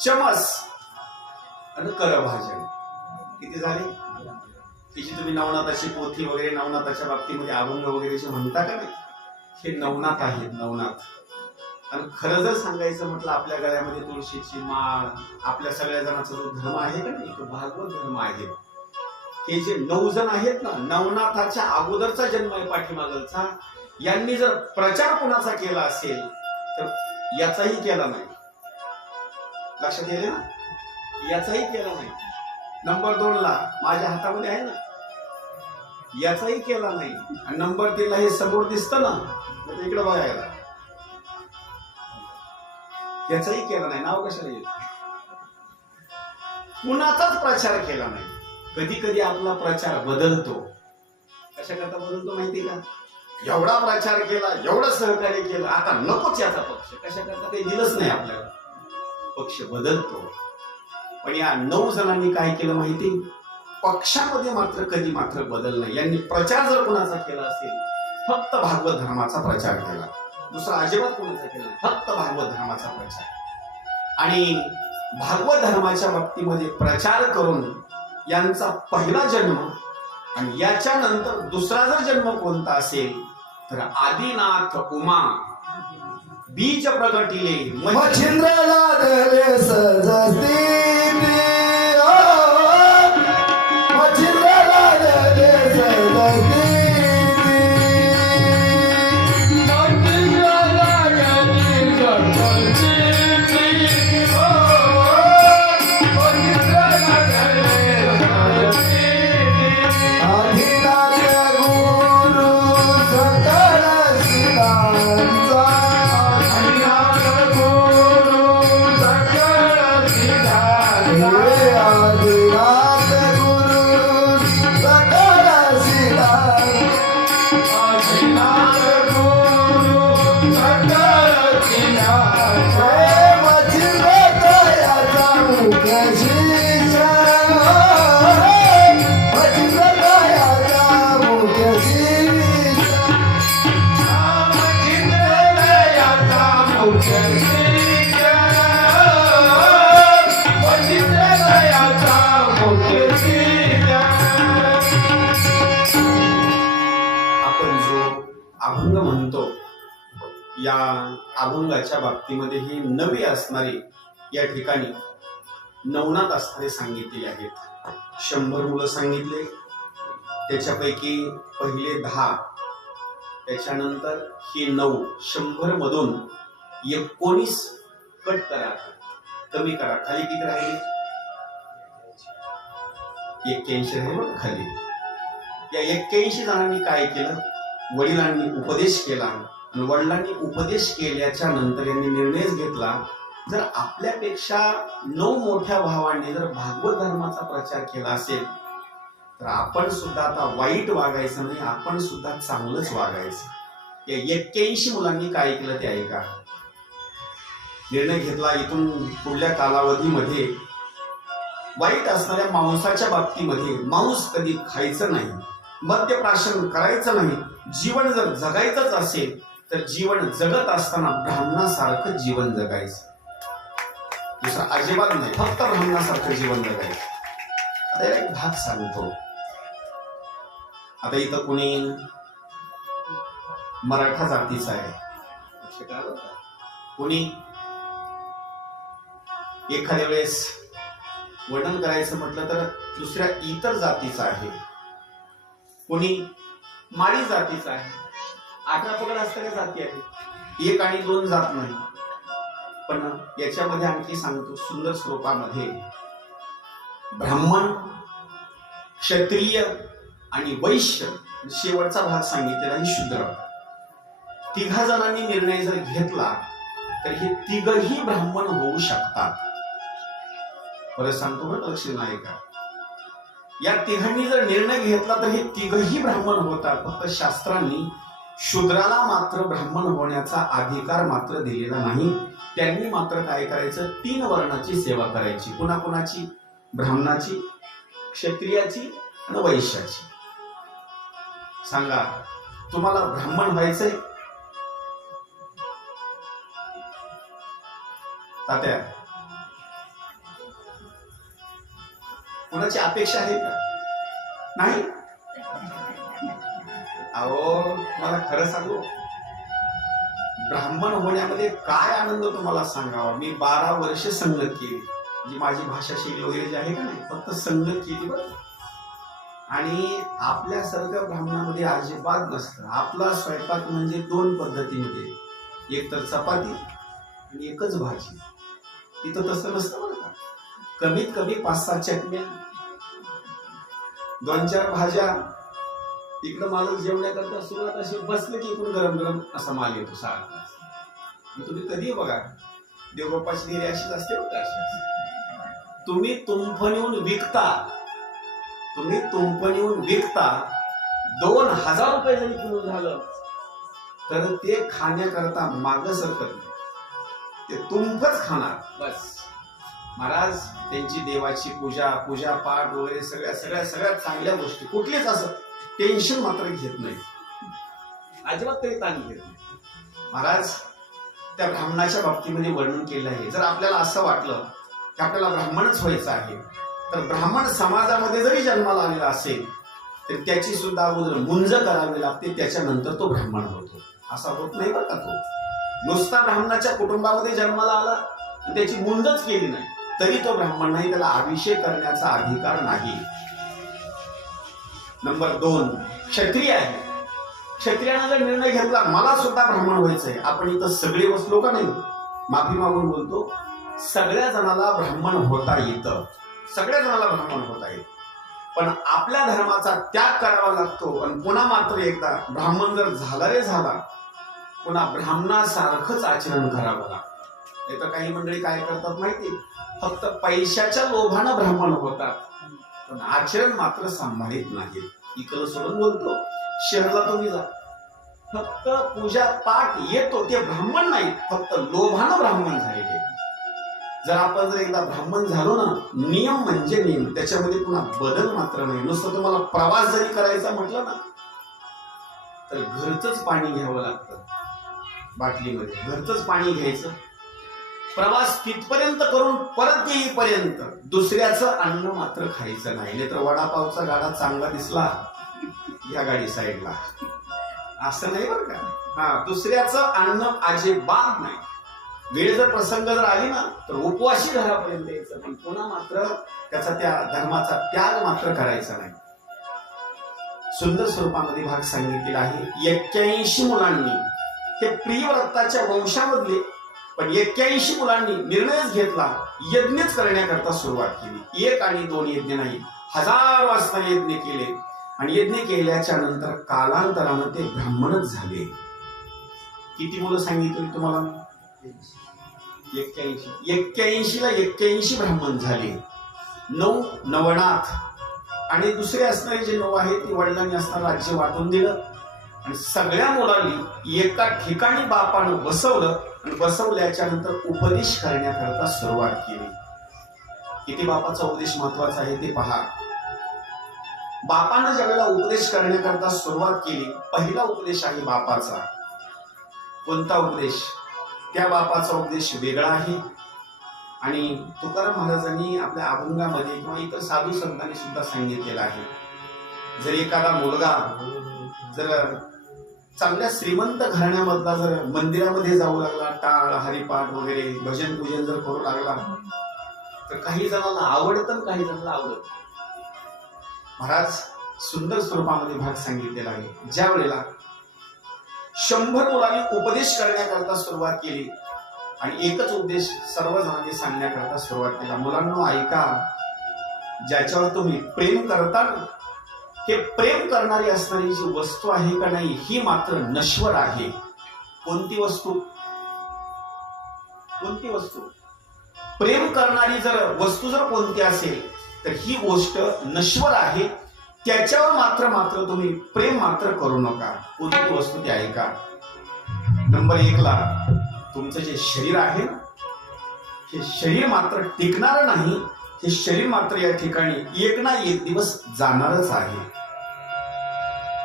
चमस आणि करभाजन. किती झाले? तिची तुम्ही नवनाथाची पोथी वगैरे नवनाथाच्या बाबतीमध्ये अभंग वगैरे जे म्हणता का नाही, हे नवनाथ आहेत. नवनाथ. आणि खरं जर सांगायचं म्हटलं आपल्या गळ्यामध्ये तुळशीची माळ, आपल्या सगळ्या जणांचा जो धर्म आहे का नाही तो भागवत धर्म आहे. हे जे 9 जण आहेत ना, नवनाथाच्या अगोदरचा जन्म आहे पाठीमागचा. यांनी जर प्रचार कुणाचा केला असेल तर याचाही केला नाही. लक्षात येईल ना? याचाही केला नाही. नंबर 2 ला माझ्या हातामध्ये आहे ना, याचाही केला नाही. आणि नंबर 3 ला हे समोर दिसतं ना, इकडे बघायला, याचाही केला नाही. नाव कशाला येईल? कुणाचाच प्रचार केला नाही. कधी कधी आपला प्रचार बदलतो. कशा करता बदलतो माहिती का? एवढा प्रचार केला, एवढं सहकार्य केलं, आता नकोच याचा पक्ष. कशा करता काही दिलंच नाही आपल्याला. पक्ष बदलतो. पण या 9 जणांनी काय केलं माहिती? पक्षामध्ये मात्र कधी मात्र बदल नाही. यांनी प्रचार जर कोणाचा केला असेल फक्त भागवत धर्माचा प्रचार केला. दुसरा अजिबात कोणाचा केला नाही. फक्त भागवत धर्माचा प्रचार. आणि भागवत धर्माच्या बाबतीमध्ये प्रचार करून यांचा पहिला जन्म. आणि याच्या नंतर दुसरा जर जन्म कोणता असेल तर आदिनाथ उमा बीज प्रगटिले मच्छिंद्रनाथ धरले सजस्ती. मच्छिंद्रनाथ धरले सजस्ती. आपण जो अभंग म्हणतो या अभंगाच्या बाबतीमध्ये ही नवे असणारे या ठिकाणी नवनाथ असणारे सांगितलेले आहेत. 100 मुलं सांगितले, त्याच्यापैकी पहिले 10, त्याच्यानंतर हे 9, 100 मधून 19 कट करा. कमी करा. खाली किती राहिले? 81 राहिले बघ खाली. या 81 जणांनी काय केलं? वडिलांनी उपदेश केला आणि वडिलांनी उपदेश केल्याच्या नंतर यांनी निर्णयच घेतला, जर आपल्यापेक्षा 9 मोठ्या भावांनी जर भागवत धर्माचा प्रचार केला असेल तर आपण सुद्धा आता वाईट वागायचं नाही, आपण सुद्धा चांगलंच वागायचं. या 81 मुलांनी काय केलं ते ऐका. निर्णय घेतला इथून पुढल्या कालावधीमध्ये वाईट असणाऱ्या मांसाच्या बाबतीमध्ये मांस कधी खायचं नाही, मद्यप्राशन करायचं नाही. जीवन जर जगायचंच असेल तर जीवन जगत असताना ब्राह्मणासारखं जीवन जगायचं, दुसरं अजिबात नाही, फक्त ब्राह्मणासारखं जीवन जगायचं. आता एक भाग सांगतो. आता इथं कुणी मराठा जातीचा आहे, कोणी एखाद्या वेळेस वर्णन करायचं म्हटलं तर दुसऱ्या इतर जातीचा आहे, कोणी माळी जातीचा आहे. 11 पगड असणाऱ्या जाती आहेत, 1 आणि 2 जात नाही. पण याच्यामध्ये आणखी सांगतो सुंदर स्वरूपामध्ये, ब्राह्मण, क्षत्रिय आणि वैश्य, शेवटचा भाग सांगितलेला आहे शूद्र. 3 जणांनी निर्णय जर घेतला तर हे 3ही ब्राह्मण होऊ शकतात. परत सांगतो बरं, लक्ष नाही का. या 3 जर निर्णय घेतला तर हे 3ही ब्राह्मण होतात. फक्त शास्त्रांनी शूद्राला मात्र ब्राह्मण होण्याचा अधिकार मात्र दिलेला नाही. त्यांनी मात्र काय करायचं? 3 वर्णाची सेवा करायची. कुणाकुणाची? ब्राह्मणाची, क्षत्रियाची आणि वैश्याची. सांगा, तुम्हाला ब्राह्मण व्हायचंय? तात्या, कुणाची अपेक्षा आहे का? नाही. अहो, मला खरं सांगू, ब्राह्मण होण्यामध्ये काय आनंद तुम्हाला सांगावा. मी 12 वर्ष संगत केली, जी माझी भाषा शैली वगैरे जी आहे का नाही, फक्त संगत केली बरं. आणि आपल्यासारखं ब्राह्मणामध्ये अजिबात नसतं. आपला स्वयंपाक म्हणजे 2 पद्धतीमध्ये, एक तर चपाती आणि एकच भाजी. तिथं तसं नसतं बरं का. कमीत कमी 5-6 चटण्या, 2-4 भाज्या. इकडं मालक जेवण्याकरता सुरुवात अशी बसलं की इकडून गरम गरम असा माल येतो सारखा. तुम्ही कधी बघा, देवबापाची देरी अशीच असते बघा. अशी तुम्ही तुंफणीहून विकता, 2000 रुपये जरी किलो झालं तर ते खाण्याकरता माग सरकत नाही, ते तुंफच खाणार बस. महाराज त्यांची देवाची पूजा पाठ वगैरे सगळ्या चांगल्या गोष्टी, कुठलीच असं टेन्शन मात्र घेत नाही, अजिबात तरी ताण घेत नाही. महाराज त्या ब्राह्मणाच्या बाबतीमध्ये वर्णन केलं आहे. जर आपल्याला असं वाटलं की आपल्याला ब्राह्मणच व्हायचं आहे तर ब्राह्मण समाजामध्ये जरी जन्माला आलेला असेल तर त्याची सुद्धा अगोदर मुंज करावी लागते, त्याच्यानंतर तो ब्राह्मण होतो. असा होत नाही बरं का. तो नुसता ब्राह्मणाच्या कुटुंबामध्ये जन्माला आला आणि त्याची मुंजच केली नाही तरी तो ब्राह्मण नाही, त्याला अभिषेक करण्याचा अधिकार नाही. नंबर 2, क्षत्रिय आहे. क्षत्रियानं जर निर्णय घेतला मला सुद्धा ब्राह्मण व्हायचंय, आपण इथं सगळे बसलो का नाही, माफी मागून बोलतो, सगळ्या जणाला ब्राह्मण होता येतं, सगळ्या जणाला ब्राह्मण होता येतं. पण आपल्या धर्माचा त्याग करावा लागतो. आणि पुन्हा मात्र एकदा ब्राह्मण जर झाला रे झाला, पुन्हा ब्राह्मणासारखंच आचरण करावं लागतं. नाही तर काही मंडळी काय करतात माहिती, फक्त पैशाच्या लोभानं ब्राह्मण होतात पण आचरण मात्र सांभाळत नाही. इकडं सोडून बोलतो, शहराला तुम्ही जा, फक्त पूजा पाठ येतो, ते ब्राह्मण नाही, फक्त लोभानं ब्राह्मण झालेले. जर आपण जर एकदा ब्राह्मण झालो ना, नियम म्हणजे नियम, त्याच्यामध्ये पुन्हा बदल मात्र नाही. नुसतं तुम्हाला प्रवास जरी करायचा म्हटलं ना तर घरचंच पाणी घ्यावं लागतं, बाटलीमध्ये घरचंच पाणी घ्यायचं. प्रवास तिथपर्यंत करून परत येईपर्यंत दुसऱ्याचं अन्न मात्र खायचं नाही. नाहीतर वडापावचा गाडा चांगला दिसला, या गाडी साईडला, असं नाही बरं का. दुसऱ्याचं अन्न अजिबात नाही. वेळ जर प्रसंग जर आली ना तर उपवाशी घरापर्यंत यायचं, पण पुन्हा मात्र त्याचा त्या धर्माचा त्याग मात्र करायचा नाही. सुंदर स्वरूपामध्ये भाग सांगितलेला आहे. 81 मुलांनी, हे प्रियव्रताच्या वंशामधले, पण 81 मुलांनी निर्णयच घेतला यज्ञच करण्याकरता सुरुवात केली. 1 आणि 2 यज्ञ नाही, हजारो असणारे यज्ञ केले. आणि यज्ञ केल्याच्या नंतर कालांतरानं ते ब्राह्मणच झाले. किती मुलं सांगितली तुम्हाला? 81 ला 81 ब्राह्मण झाले. 9 नवनाथ आणि दुसरे असणारे जे 9 आहेत ते वडिलांनी असताना राज्य वाटून दिलं. आणि सगळ्या मुलांनी एका ठिकाणी बापानं बसवलं आणि बसवल्याच्या नंतर उपदेश करण्याकरता सुरुवात केली. किती बापाचा उपदेश महत्वाचा आहे ते पहा. बापानं ज्यावेळेला उपदेश करण्याकरता सुरुवात केली, पहिला उपदेश आहे बापाचा. कोणता उपदेश? त्या बापाचा उपदेश वेगळा आहे. आणि तुकाराम महाराजांनी आपल्या अभंगामध्ये किंवा इतर साधू संतांनी सुद्धा सांगितलेलं आहे, जर एखादा मुलगा जर चांगल्या श्रीमंत घराण्यामधला जर मंदिरामध्ये जाऊ लागला, टाळ हरिपाठ वगैरे भजन पूजन जर करू लागला, तर काही जणांना आवडतं काही जणांना आवडत. महाराज सुंदर स्वरूपामध्ये भाग सांगितलेला आहे. ज्या वेळेला 100 मुलांनी उपदेश करण्याकरता सुरुवात केली आणि एकच उपदेश सर्व जणांनी सांगण्याकरता सुरुवात केला. मुलांनो ऐका, ज्याच्यावर तुम्ही प्रेम करता हे प्रेम करणारी असणारी जी वस्तू आहे का नाही, ही मात्र नश्वर आहे. कोणती वस्तू? कोणती वस्तू? प्रेम करणारी जर वस्तू जर कोणती असेल तर ही गोष्ट नश्वर आहे. त्याच्यावर मात्र तुम्ही प्रेम मात्र करू नका. कोणती वस्तू ते ऐका. नंबर 1 ला तुमचं जे शरीर आहे हे शरीर मात्र टिकणार नाही. हे शरीर मात्र या ठिकाणी एक ना एक दिवस जाणारच आहे.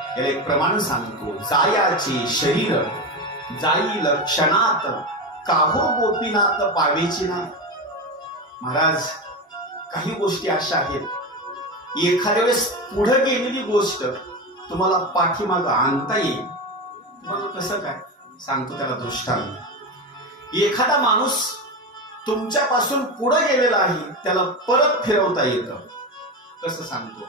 याला एक प्रमाण सांगतो, जायाचे शरीर जाईल क्षणात, काहो गोपीनाथ पावेची ना. महाराज काही गोष्टी अशा आहेत, एखाद्या वेळेस पुढे गेलेली गोष्ट तुम्हाला पाठीमागं आणता येईल. तुम्हाला कसं काय सांगतो त्याला दृष्टांत. एखादा माणूस तुमच्यापासून पुढे गेलेला आहे, त्याला परत फिरवता येतं. कसं सांगतो?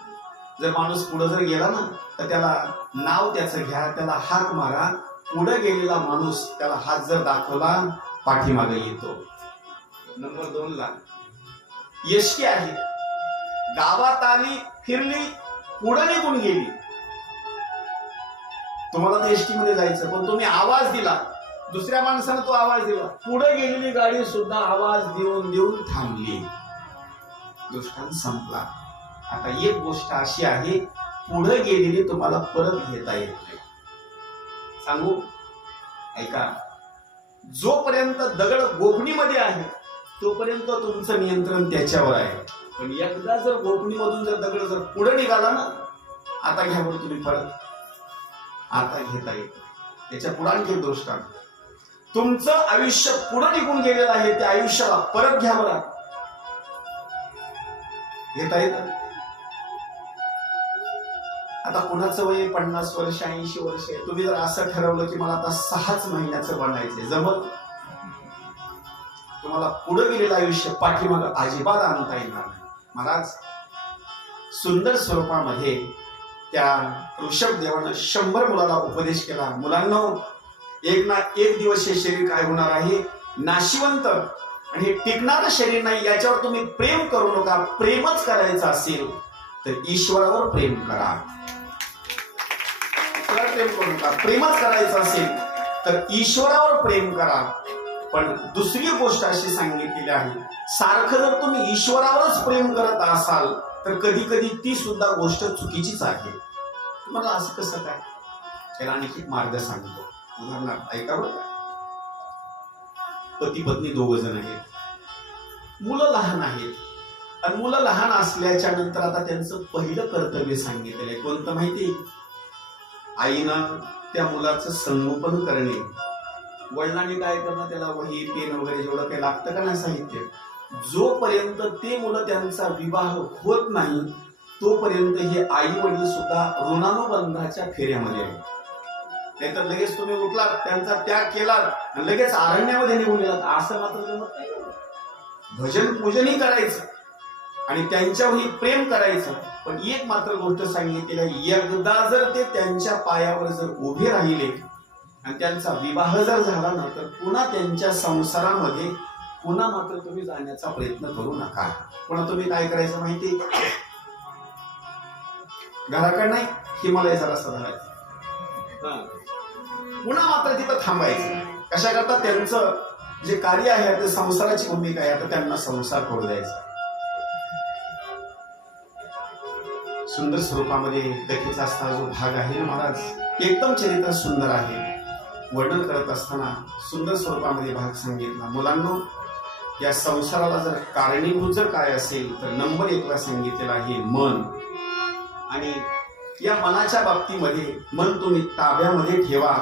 जर माणूस पुढे जर गेला ना, तर त्याला नाव त्याचं घ्या, त्याला हाक मारा. पुढे गेलेला माणूस त्याला हात जर दाखवला, पाठीमागे येतो. नंबर 2 ला एसटी आहे, गावात आली, फिरली, पुढे निघून गेली. तुम्हाला तर एसटी मध्ये जायचं, पण तुम्ही आवाज दिला, दुसऱ्या माणसानं तो आवाज दिला, पुढे गेलेली गाडी सुद्धा आवाज देऊन देऊन थांबली. दृष्टांत संपला. आता एक गोष्ट अशी आहे, पुढे गेलेली तुम्हाला परत घेता येत नाही. सांगू? ऐका, जोपर्यंत दगड गोफणीमध्ये आहे तोपर्यंत तुमचं नियंत्रण त्याच्यावर आहे. पण एकदा जर गोफणीमधून जर दगड जर पुढे निघाला ना, आता घ्या बरं तुम्ही परत, आता घेता येत. त्याच्या पुढे आणखी एक दृष्टांत. तुमचं आयुष्य पुढे निघून गेलेलं आहे, त्या आयुष्याला परत घ्या बरं, घेता येत. आता कुणाचं वय 50 वर्ष 80 वर्ष आहे, तुम्ही जर असं ठरवलं की मला आता 6च महिन्याचं बनायचंय, जमत? तुम्हाला पुढे गेलेलं आयुष्य पाठीमागं अजिबात आणता येणार नाही. महाराज सुंदर स्वरूपामध्ये त्या ऋषभदेवानं 100 मुलाला उपदेश केला. मुलांनो, एक ना एक दिवस हे शरीर काय होणार आहे? नाशिवंत. आणि हे टिकणारं शरीर नाही, याच्यावर तुम्ही प्रेम करू नका. प्रेमच करायचं असेल तर ईश्वरावर प्रेम करा. प्रेम करू नका. प्रेमच करायचं असेल तर ईश्वरावर प्रेम करा. पण दुसरी गोष्ट अशी सांगितलेली आहे, सारखं जर तुम्ही ईश्वरावरच प्रेम करत असाल तर कधी कधी ती सुद्धा गोष्ट चुकीचीच आहे. तुम्हाला असं कसं काय? त्याला आणखी मार्ग सांगतो. उदाहरणार्थ ऐका बरं. पती पत्नी 2 जण आहेत, मुलं लहान आहेत. आणि मुलं लहान असल्याच्या नंतर आता त्यांचं पहिलं कर्तव्य सांगितलेलं आहे. कोणतं माहिती? आईनं त्या मुलाचं संगोपन करणे. वडिलांनी काय करणं? त्याला वही पेन वगैरे जेवढं काही लागतं का नाही साहित्य, जोपर्यंत ते मुलं त्यांचा विवाह होत नाही तोपर्यंत हे आई वडील सुद्धा ऋणानुबंधाच्या फेऱ्यामध्ये आहेत. नाहीतर लगेच तुम्ही उठलात, त्यांचा त्याग केलात आणि लगेच अरण्यामध्ये निघून गेलात, असं मात्र जमत नाही. भजन पूजनही करायचं आणि त्यांच्यावरही प्रेम करायचं. पण एक मात्र गोष्ट सांगितलेली आहे, एकदा जर ते त्यांच्या पायावर जर उभे राहिले आणि त्यांचा विवाह जर झाला ना, तर पुन्हा त्यांच्या संसारामध्ये पुन्हा मात्र तुम्ही जाण्याचा प्रयत्न करू नका. पुन्हा तुम्ही काय करायचं माहिती, घराकडे नाही, हिमालयाचा रस्ता धरायचा, पुन्हा मात्र तिथं थांबायचं. कशा करता, त्यांचं जे कार्य आहे ते संसाराची भूमिका आहे, आता त्यांना संसार करू द्यायचा. सुंदर स्वरूपामध्ये गतीचा असता जो भाग आहे ना महाराज, एकदम चरित्र सुंदर आहे. वर्णन करत असताना सुंदर स्वरूपामध्ये भाग सांगितला. मुलांनो, या संसाराला जर कारणीभूत जर काय असेल तर नंबर 1 ला सांगितलेला आहे मन. आणि या मनाच्या बाबतीमध्ये मन तुम्ही ताब्यामध्ये ठेवा,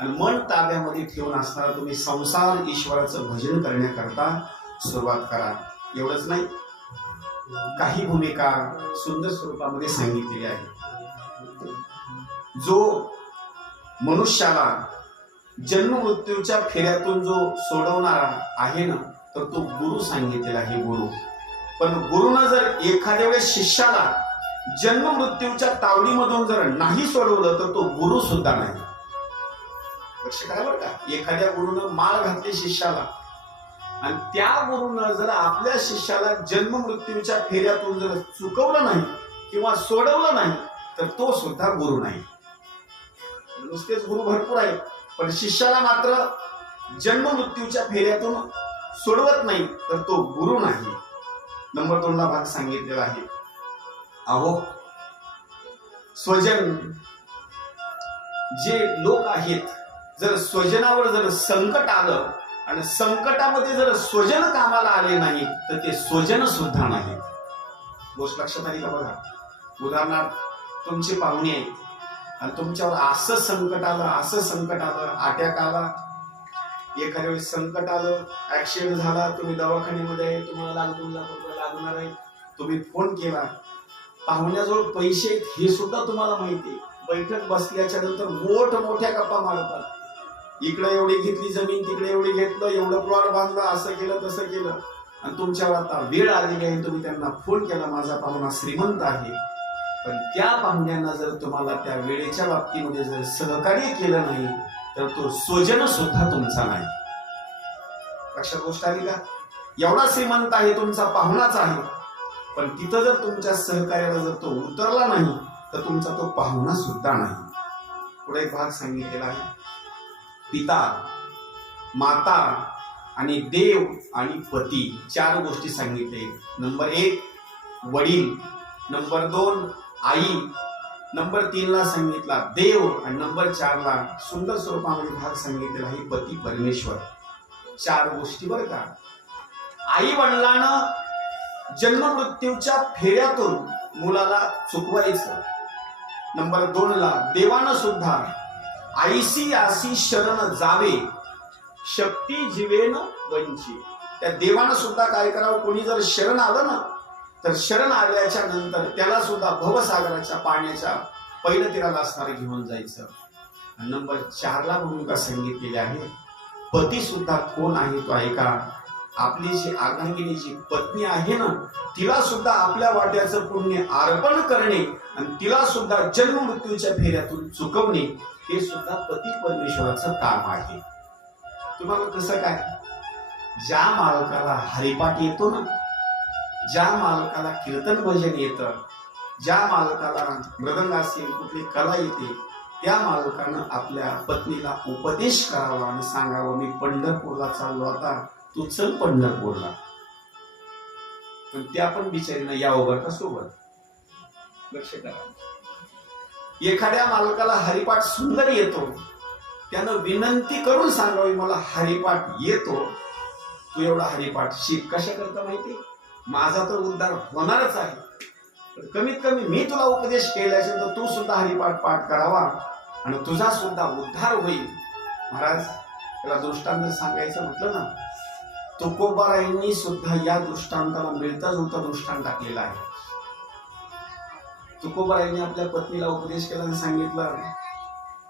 आणि मन ताब्यामध्ये ठेवून असताना तुम्ही संसार ईश्वराचं भजन करण्याकरता सुरुवात करा. एवढंच नाही, काही भूमिका सुंदर स्वरूपामध्ये सांगितलेली आहे. जो मनुष्याला जन्म मृत्यूच्या फेऱ्यातून जो सोडवणारा आहे ना, तर तो गुरु सांगितलेला आहे, गुरु. पण गुरुनं जर एखाद्या वेळेस शिष्याला जन्म मृत्यूच्या तावडीमधून जर नाही सोडवलं तर तो गुरु सुद्धा नाही. लक्ष करा बरं का, एखाद्या गुरुनं माळ घातली शिष्याला, आणि त्या गुरुनं जर आपल्या शिष्याला जन्म मृत्यूच्या फेऱ्यातून जर चुकवलं नाही किंवा सोडवलं नाही तर तो सुद्धा गुरु नाही. नुसतेच गुरु भरपूर आहेत, पण शिष्याला मात्र जन्म मृत्यूच्या फेऱ्यातून सोडवत नाही तर तो गुरु नाही. नंबर 2 ला भाग सांगितलेला आहे. अहो, स्वजन जे लोक आहेत, जर स्वजनावर जर संकट आलं आणि संकटामध्ये जर स्वजन कामाला आले नाही तर ते स्वजन सुद्धा नाहीत. गोष्ट लक्षात आली का बघा. उदाहरणार्थ, तुमचे पाहुणे आहेत आणि तुमच्यावर असं संकट आलं, अटॅक आला, एखाद्या वेळेस संकट आलं, ऍक्सिडेंट झाला, तुम्ही दवाखान्यामध्ये आहे, तुम्हाला 1 लाख 2 लाख रुपये लागणार आहे, तुम्ही फोन केला, पाहुण्याजवळ पैसे आहेत हे सुद्धा तुम्हाला माहिती आहे. बैठक बसल्याच्या नंतर मोठमोठ्या गप्पा मारतात. इकडे एवढी घेतली जमीन, तिकडे एवढी घेतलं, एवढं प्लॉट बांधलं, असं केलं तसं केलं, आणि तुमच्यावर आता वेळ आलेली आहे, तुम्ही त्यांना फोन केला, माझा पाहुणा श्रीमंत आहे, पण त्या पाहुण्यांना जर तुम्हाला त्या वेळेच्या बाबतीमध्ये जर सहकार्य केलं नाही तर तो स्वजन सुद्धा तुमचा नाही. लक्षात गोष्ट आली का. एवढा श्रीमंत आहे, तुमचा पाहुणाच आहे, पण तिथं जर तुमच्या सहकार्याला जर तो उतरला नाही तर तुमचा तो पाहुणा सुद्धा नाही. पुढे एक भाग सांगितलेला आहे. पिता, माता आणि देव आणि पती 4 गोष्टी सांगितले. नंबर 1 वडील, नंबर 2 आई, नंबर 3 ला सांगितला देव, आणि नंबर 4 ला सुंदर स्वरूपामध्ये भाग सांगितलेला आहे पती परमेश्वर. 4 गोष्टी बरं का. आई वडिलांना जन्म मृत्यूच्या फेऱ्यातून मुलाला चुकवायचं. नंबर 2 ला देवानं सुद्धा आईसी आसी शरण जावे, शक्ती जीवेन वंची. त्या देवानं सुद्धा काय करावं, कोणी जर शरण आलं ना तर शरण आल्याच्या नंतर त्याला सुद्धा भवसागराच्या पाण्याच्या पहिल्या तीराला असणारे घेऊन जायचं. नंबर 4 ला भूमिका सांगितलेली आहे. पती सुद्धा कोण आहे तो ऐका. आपली जी अर्धांगिनी जी पत्नी आहे ना, तिला सुद्धा आपल्या वाट्याचं पुण्य अर्पण करणे आणि तिला सुद्धा जन्म मृत्यूच्या फेऱ्यातून चुकवणे हे सुद्धा पती परमेश्वराचं काम आहे. तुम्हाला कसं काय, ज्या मालकाला हरिपाठ येतो ना, ज्या मालकाला कीर्तन भजन येतं, ज्या मालकाला मृदंग असेल, कुठली कला येते, त्या मालकानं आपल्या पत्नीला उपदेश करावा आणि सांगावं, मी पंढरपूरला चाललो, आता तू चल पंढरपूरला. पण त्या पण बिचारीनं यावं बरं का सोबत. लक्ष करा. एखाद्या मालकाला हरिपाठ सुंदर येतो, त्यानं विनंती करून सांगावी, मला हरिपाठ येतो, तू एवढा हरिपाठ शिक. कशा करता माहिती, माझा तर उद्धार होणारच आहे, तर कमीत कमी मी तुला उपदेश केल्याचे तर तू सुद्धा हरिपाठ पाठ करावा आणि तुझा सुद्धा उद्धार होईल. महाराज, त्याला दृष्टांत सांगायचं म्हटलं ना, तुकोबारायांनी सुद्धा या दृष्टांताला मिळता जुळता दृष्टांत टाकलेला आहे. तुकोबारायांनी आपल्या पत्नीला उपदेश केला आणि सांगितलं,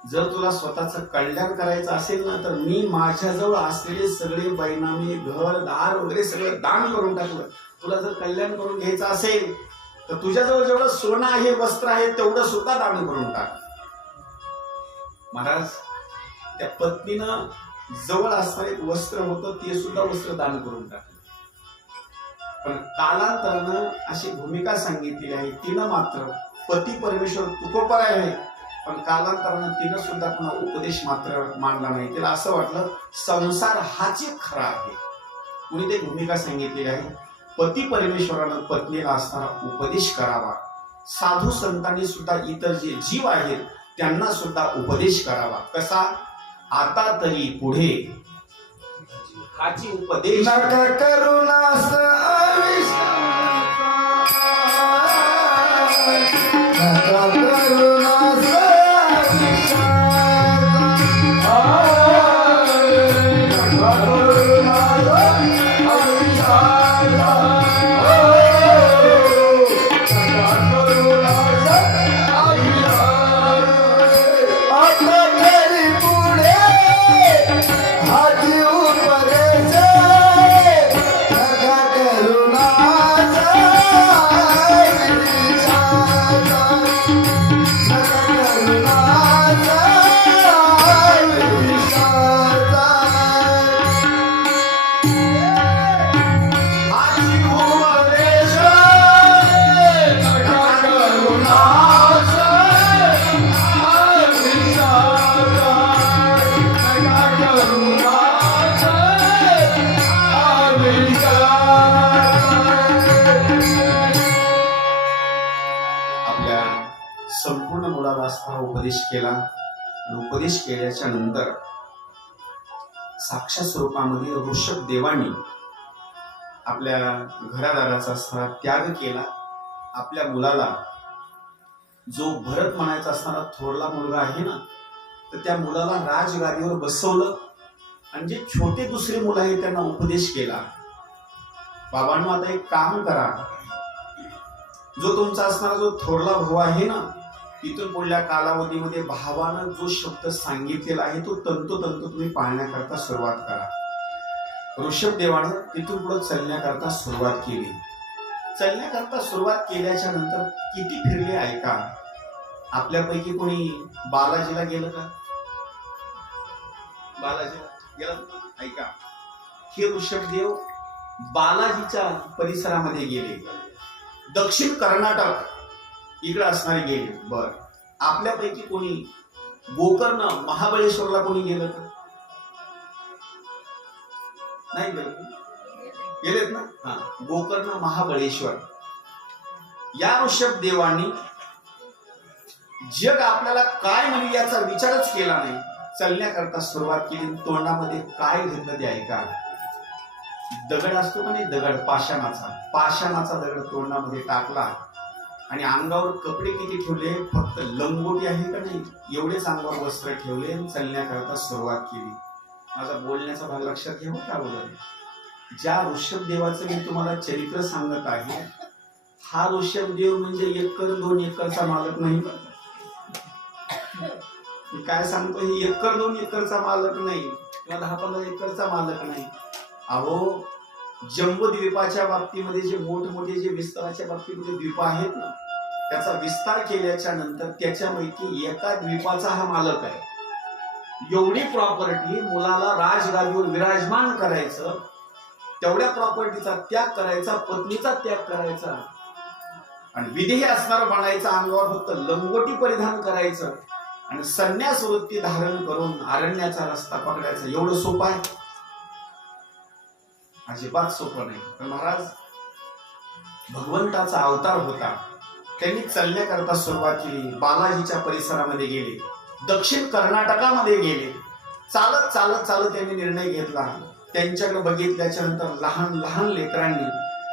जर तुला स्वतःचं कल्याण करायचं असेल ना तर मी माझ्याजवळ असलेले सगळे बैनामे, घर दार वगैरे सगळं दान करून टाकलं. तुला जर कल्याण करून घ्यायचं असेल तर तुझ्याजवळ जेवढं सोनं आहे, वस्त्र आहे, तेवढं सुद्धा दान करून टाक. महाराज, त्या पत्नीनं जवळ असणारे एक वस्त्र होतं ते सुद्धा वस्त्र दान करून टाकलं. पण कालांतरानं अशी भूमिका सांगितलेली आहे. तिनं मात्र पती परमेश्वर तुकोपराय आहे, पण कालांतरानं तिनं सुद्धा पुन्हा उपदेश मात्र मानला नाही. तिला असं वाटलं संसार हाच एक खरा आहे. कुणी ते भूमिका सांगितलेली आहे. पती परमेश्वरानं पत्नीला असणारा उपदेश करावा, साधू संतांनी सुद्धा इतर जे जीव आहेत त्यांना सुद्धा उपदेश करावा. कसा? आता तरी पुढे हाची उपदेश नका करुणास नका करुणास संपूर्ण मुलाला असणारा उपदेश केला. आणि उपदेश केल्याच्या नंतर साक्षात स्वरूपामध्ये ऋषभ देवानी आपल्या घरादाराचा असणारा त्याग केला. आपल्या मुलाला, जो भरत म्हणायचा असणारा थोरला मुलगा आहे ना, तर त्या मुलाला राजगादीवर बसवलं आणि जे छोटे दुसरे मुलं आहेत त्यांना उपदेश केला. बाबांनो, आता एक काम करा, जो तुमचा असणारा जो थोरला भाऊ आहे ना, इथून पुढल्या कालावधीमध्ये भावानं जो शब्द सांगितलेला आहे तो तंतोतंत तुम्ही पाळण्याकरता सुरुवात करा. ऋषभदेवानं तिथून पुढे चालण्याकरता सुरुवात केली. चालण्याकरता सुरुवात केल्याच्या नंतर किती फिरले ऐका. आपल्यापैकी कोणी बालाजीला गेलं का? बालाजीला गेलं? ऐका, हे ऋषभदेव बालाजीच्या परिसरामध्ये गेले. दक्षिण कर्नाटक इकडे असणारे गेले. बर, आपल्यापैकी कोणी गोकर्ण महाबळेश्वरला कोणी गेलं का? नाही गेलं? गेलेत ना? हा, गोकर्ण महाबळेश्वर. या ऋषभ देवानी जग आपल्याला काय म्हणेल याचा विचारच केला नाही. चालण्याकरता सुरुवात केली. तोंडामध्ये काय घेतलं ते ऐका. दगड असतो का नाही, दगड पाषाणाचा दगड तोंडामध्ये टाकला आणि अंगावर कपडे किती ठेवले? फक्त लंगोटी आहे का नाही एवढेच अंगावर वस्त्र ठेवले आणि चालण्याकरता सुरुवात केली. माझा बोलण्याचा भाग लक्षात घ्या का बोलले. ज्या ऋषभदेवाचं मी तुम्हाला चरित्र सांगत आहे, हा ऋषभदेव म्हणजे 1 एकर 2 एकरचा मालक नाही. मी काय सांगतो, हे 1 एकर 2 एकरचा मालक नाही किंवा 10-15 एकरचा मालक नाही. अहो, जम्बूद्वीपाच्या बाबतीमध्ये जे मोठमोठे जे विस्ताराच्या बाबतीमध्ये द्वीप आहेत ना, त्याचा विस्तार केल्याच्या नंतर त्याच्यापैकी एका द्वीपाचा हा मालक आहे. एवढी प्रॉपर्टी मुलाला राजगादीवर विराजमान करायचं, तेवढ्या प्रॉपर्टीचा त्याग करायचा, पत्नीचा त्याग करायचा आणि विधेय असणार बनायचा, अंगावर फक्त लंगोटी परिधान करायचं आणि संन्यास वृत्ती धारण करून अरण्याचा रस्ता पकडायचा. एवढं सोपं आहे? अजिबात सोपं नाही. पण महाराज भगवंताचा अवतार होता. त्यांनी चालण्याकरता सुरुवात केली. बालाजीच्या परिसरामध्ये गेले, दक्षिण कर्नाटकामध्ये गेले. चालत चालत चालत त्यांनी निर्णय घेतला. त्यांच्याकडे बघितल्याच्या नंतर लहान लहान लेकरांनी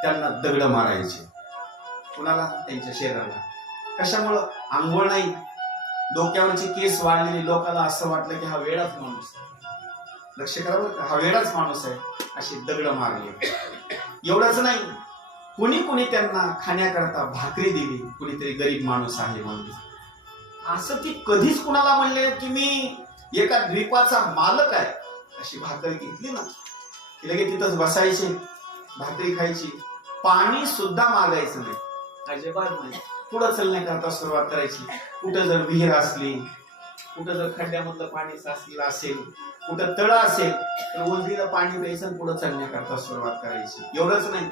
त्यांना दगड मारायचे. कुणाला? त्यांच्या शरीराला. कशामुळं? आंघोळ नाही, डोक्यावरचे केस वाढलेले. लोकांना असं वाटलं की हा वेडाच माणूस आहे. लक्ष करा बरं का, हा वेडाच माणूस आहे. असे दगड मारले. एवढंच नाही, कुणी कुणी त्यांना खाण्याकरता भाकरी दिली. कुणीतरी गरीब माणूस आहे म्हणून. असं की कधीच कुणाला म्हणले की मी एका द्वीपाचा मालक आहे. अशी भाकरी घेतली ना की लगेच तिथंच बसायचे, भाकरी खायची, पाणी सुद्धा मागायचं नाही, अजिबात नाही. पुढं चालण्याकरता सुरुवात करायची. कुठं जर विहीर असली, कुठं जर खड्ड्यामधलं पाणी साचलेलं असेल कुठं तळ असेल तर ओंजळीला पाणी प्यायचं आणि पुढे चालण्याकरता सुरुवात करायची. एवढंच नाही,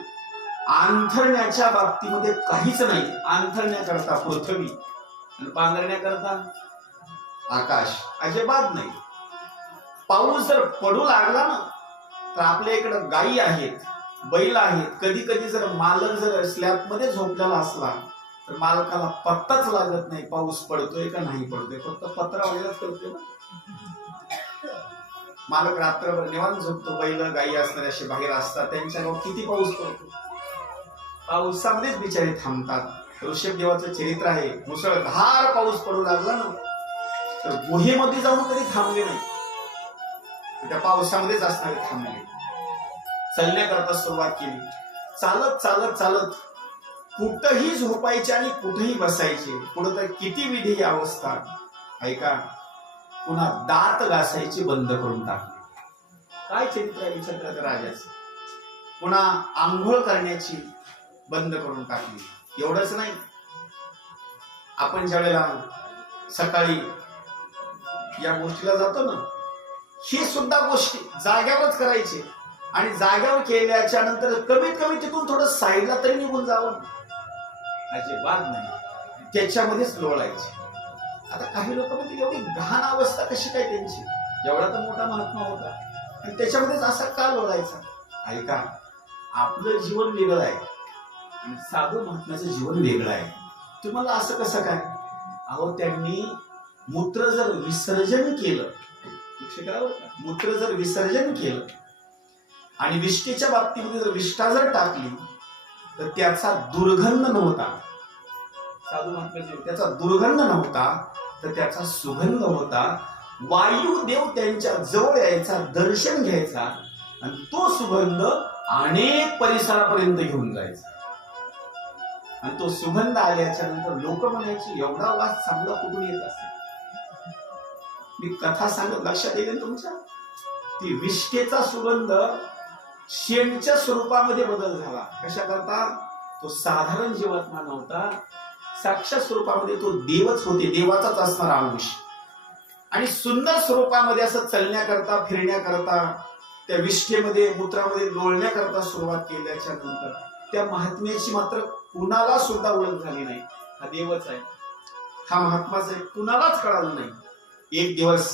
अंथरण्याच्या बाबतीमध्ये काहीच नाही. अंथरण्याकरता पृथ्वी आणि पांघरण्याकरता आकाश, अजिबात नाही. पाऊस जर पडू लागला ना तर आपल्या इकडं गायी आहेत, बैल आहेत. कधी कधी जर मालक जर स्लॅब मध्ये झोपलेला असला तर मालकाला पत्ताच लागत नाही पाऊस पडतोय का नाही पडतोय, फक्त पत्रावलेलाच करतोय ना. मालक रात्रभर निवांत झोपतो. बैल गायी असणारे असे बाहेर असतात, त्यांच्या गावात किती पाऊस पडतो, पावसामध्येच बिचारे थांबतात. ऋषभदेवाचं चरित्र आहे, मुसळधार पाऊस पडू लागला ना तर गुहेमध्ये जाऊन कधी थांबले नाही, त्या पावसामध्येच असणारे थांबले. चालण्याकरता सुरुवात केली. चालत चालत चालत कुठंही झोपायचे आणि कुठेही बसायचे. पुढे तर किती विधी अवस्था ऐका. पुन्हा दात घासायचे बंद करून टाकले. काय चरित्र आहे विचार राजाचं. पुन्हा आंघोळ करण्याची बंद करून टाकली. एवढंच नाही, आपण ज्यावेळेला सकाळी या गोष्टीला जातो ना, ही सुद्धा गोष्टी जाग्यावरच करायची. आणि जाग्यावर केल्याच्या नंतर कमीत कमी तिथून थोडं साईडला तरी निघून जावं, अजिबात नाही, त्याच्यामध्येच लोळायचे. आता काही लोक म्हणजे एवढी घाण अवस्था कशी काय त्यांची, एवढा तर मोठा महात्मा होता आणि त्याच्यामध्येच असा का लोळायचा. ऐका, आपलं जीवन वेगळं आहे आणि साधू महात्म्याचं जीवन वेगळं आहे. तुम्हाला असं कसं काय? अहो, त्यांनी मूत्र जर विसर्जन केलं, मूत्र जर विसर्जन केलं आणि विष्ठेच्या बाबतीमध्ये जर विष्ठा जर टाकली तर त्याचा दुर्गंध नव्हता. साधू महात्म्याचे त्याचा दुर्गंध नव्हता तर त्याचा सुगंध होता. वायुदेव त्यांच्या जवळ यायचा, दर्शन घ्यायचा आणि तो सुगंध अनेक परिसरापर्यंत घेऊन जायचा. आणि तो सुगंध आल्याच्या नंतर लोक म्हणायची, एवढा वास चांगला कुठून येत असेल. मी कथा सांगत लक्षात येईल तुमच्या. ती विष्ठेचा सुगंध शेणच्या स्वरूपामध्ये बदल झाला. कशा करता? तो साधारण जीवात्मा नव्हता, साक्षात स्वरूपामध्ये तो देवच होते, देवाचाच असणारा अंश. आणि सुंदर स्वरूपामध्ये असं चलण्याकरता, फिरण्याकरता, त्या विष्ठेमध्ये मूत्रामध्ये लोळण्याकरता सुरुवात केल्याच्या नंतर त्या महात्म्याची मात्र कुणाला सुद्धा ओळख झाली नाही. हा देवच आहे, हा महात्माच आहे, कुणालाच कळालं नाही. एक दिवस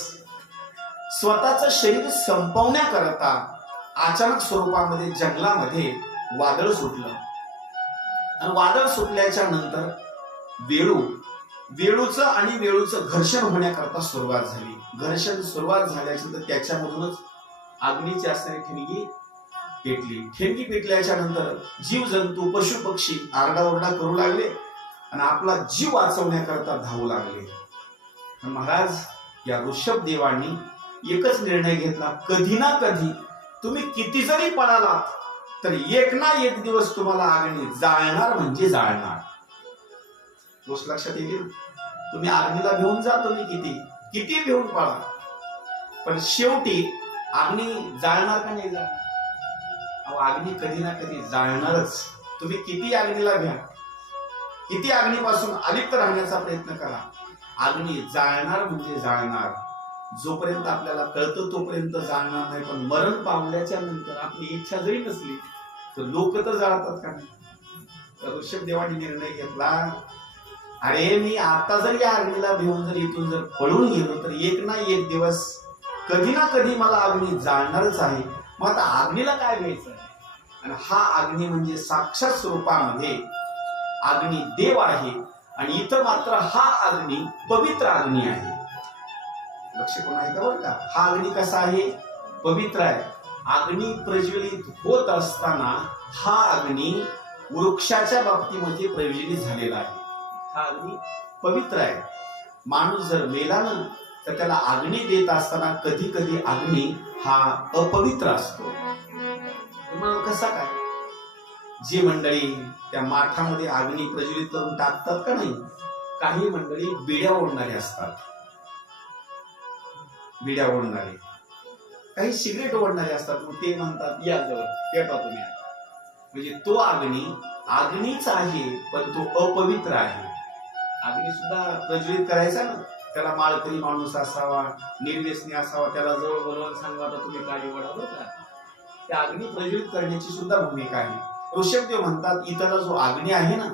स्वतःचं शरीर संपवण्याकरता अचानक स्वरूपामध्ये जंगलामध्ये वादळ सुटलं. आणि वादळ सुटल्याच्या नंतर वेळूचं आणि वेळूचं घर्षण होण्याकरता सुरुवात झाली. घर्षण सुरुवात झाल्याच्या नंतर त्याच्यामधूनच अग्नीची असणारी ठिणगी पेटली. ठिणगी पेटल्याच्या नंतर जीव जंतू, पशु पक्षी आरडाओरडा करू लागले आणि आपला जीव वाचवण्याकरता धावू लागले. महाराज, या ऋषभ देवांनी एकच निर्णय घेतला, कधी ना कधी तुम्ही किती जरी पळालात तर एक ना एक दिवस तुम्हाला अग्नी जाळणार म्हणजे जाळणार. गोष्ट लक्षात येईल. तुम्ही अग्नीला घेऊन जा, तुम्ही किती घेऊन पळा, पण शेवटी अग्नी जाळणार का नाही जाळणार? अहो, अग्नी कधी ना कधी जाळणारच. तुम्ही किती अग्नीला घ्या, किती अग्नीपासून अलिप्त राहण्याचा प्रयत्न करा, अग्नी जाळणार म्हणजे जाळणार. जोपर्यंत आपल्याला कळतं तोपर्यंत जाळणार नाही, पण मरण पावल्याच्या नंतर आपली इच्छा जरी नसली तर लोक तर जाळतात का नाही. ऋषभ देवाने निर्णय घेतला, अरे मी आता जर या अग्नीला भिवून जर इथून जर पळून गेलो तर एक ना एक दिवस कधी ना कधी मला अग्नी जाळणारच आहे. मग आता अग्नीला काय घ्यायचं? आणि हा अग्नी म्हणजे साक्षात स्वरूपामध्ये अग्नी देव आहे आणि इथं मात्र हा अग्नी पवित्र अग्नी आहे. लक्ष कोण आहे का बरं का? हा अग्नी कसा आहे? पवित्र आहे. अग्नी प्रज्वलित होत असताना हा अग्नी वृक्षाच्या बाबतीमध्ये प्रज्वलित झालेला आहे. हा अग्नी पवित्र आहे. माणूस जर मेला ना तर त्याला अग्नी देत असताना कधी कधी अग्नी हा अपवित्र असतो. तुम्हाला कसा काय? जी मंडळी त्या माठामध्ये अग्नी प्रज्वलित करून टाकतात का नाही, काही मंडळी बिड्या ओढणारे असतात, बिड्या ओढणारे, काही सिगरेट ओढणारे असतात. मग ते म्हणतात या जवळ पेटवा तुम्ही. म्हणजे तो अग्नीच आहे पण तो अपवित्र आहे. अग्नी सुद्धा प्रज्वलित करायचा ना त्याला माळकरी माणूस असावा, निर्व्यसनी असावा, त्याला जवळ बोलवून सांगा आता तुम्ही काळी वडा बरं का. त्या अग्नी प्रज्वलित करण्याची सुद्धा भूमिका आहे. ऋषभदेव म्हणतात इथला जो अग्नी आहे ना,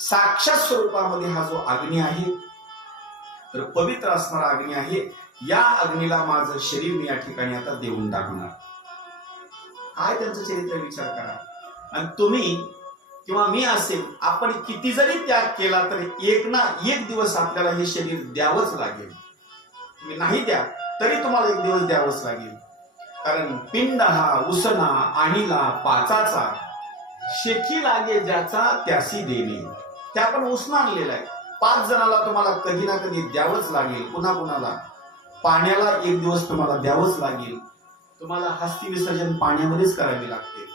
साक्षात स्वरूपामध्ये हा जो अग्नी आहे तर पवित्र असणारा अग्नी आहे. या अग्नीला माझं शरीर मी या ठिकाणी आता देऊन टाकणार. काय त्यांचं चरित्र विचार करा. आणि तुम्ही किंवा मी असेल, आपण किती जरी त्याग केला तरी एक ना एक दिवस आपल्याला हे शरीर द्यावंच लागेल. तुम्ही नाही द्या तरी तुम्हाला एक दिवस द्यावंच लागेल. कारण पिंड हा उसना आणिला पाचाचा, शेकी लागे ज्याचा त्यासी देणे. ते आपण उसना आणलेला आहे. 5 जणाला तुम्हाला कधी ना कधी द्यावंच लागेल. पुन्हा कुणाला पाण्याला एक दिवस तुम्हाला द्यावंच लागेल. तुम्हाला हस्ती विसर्जन पाण्यामध्येच करावे लागते.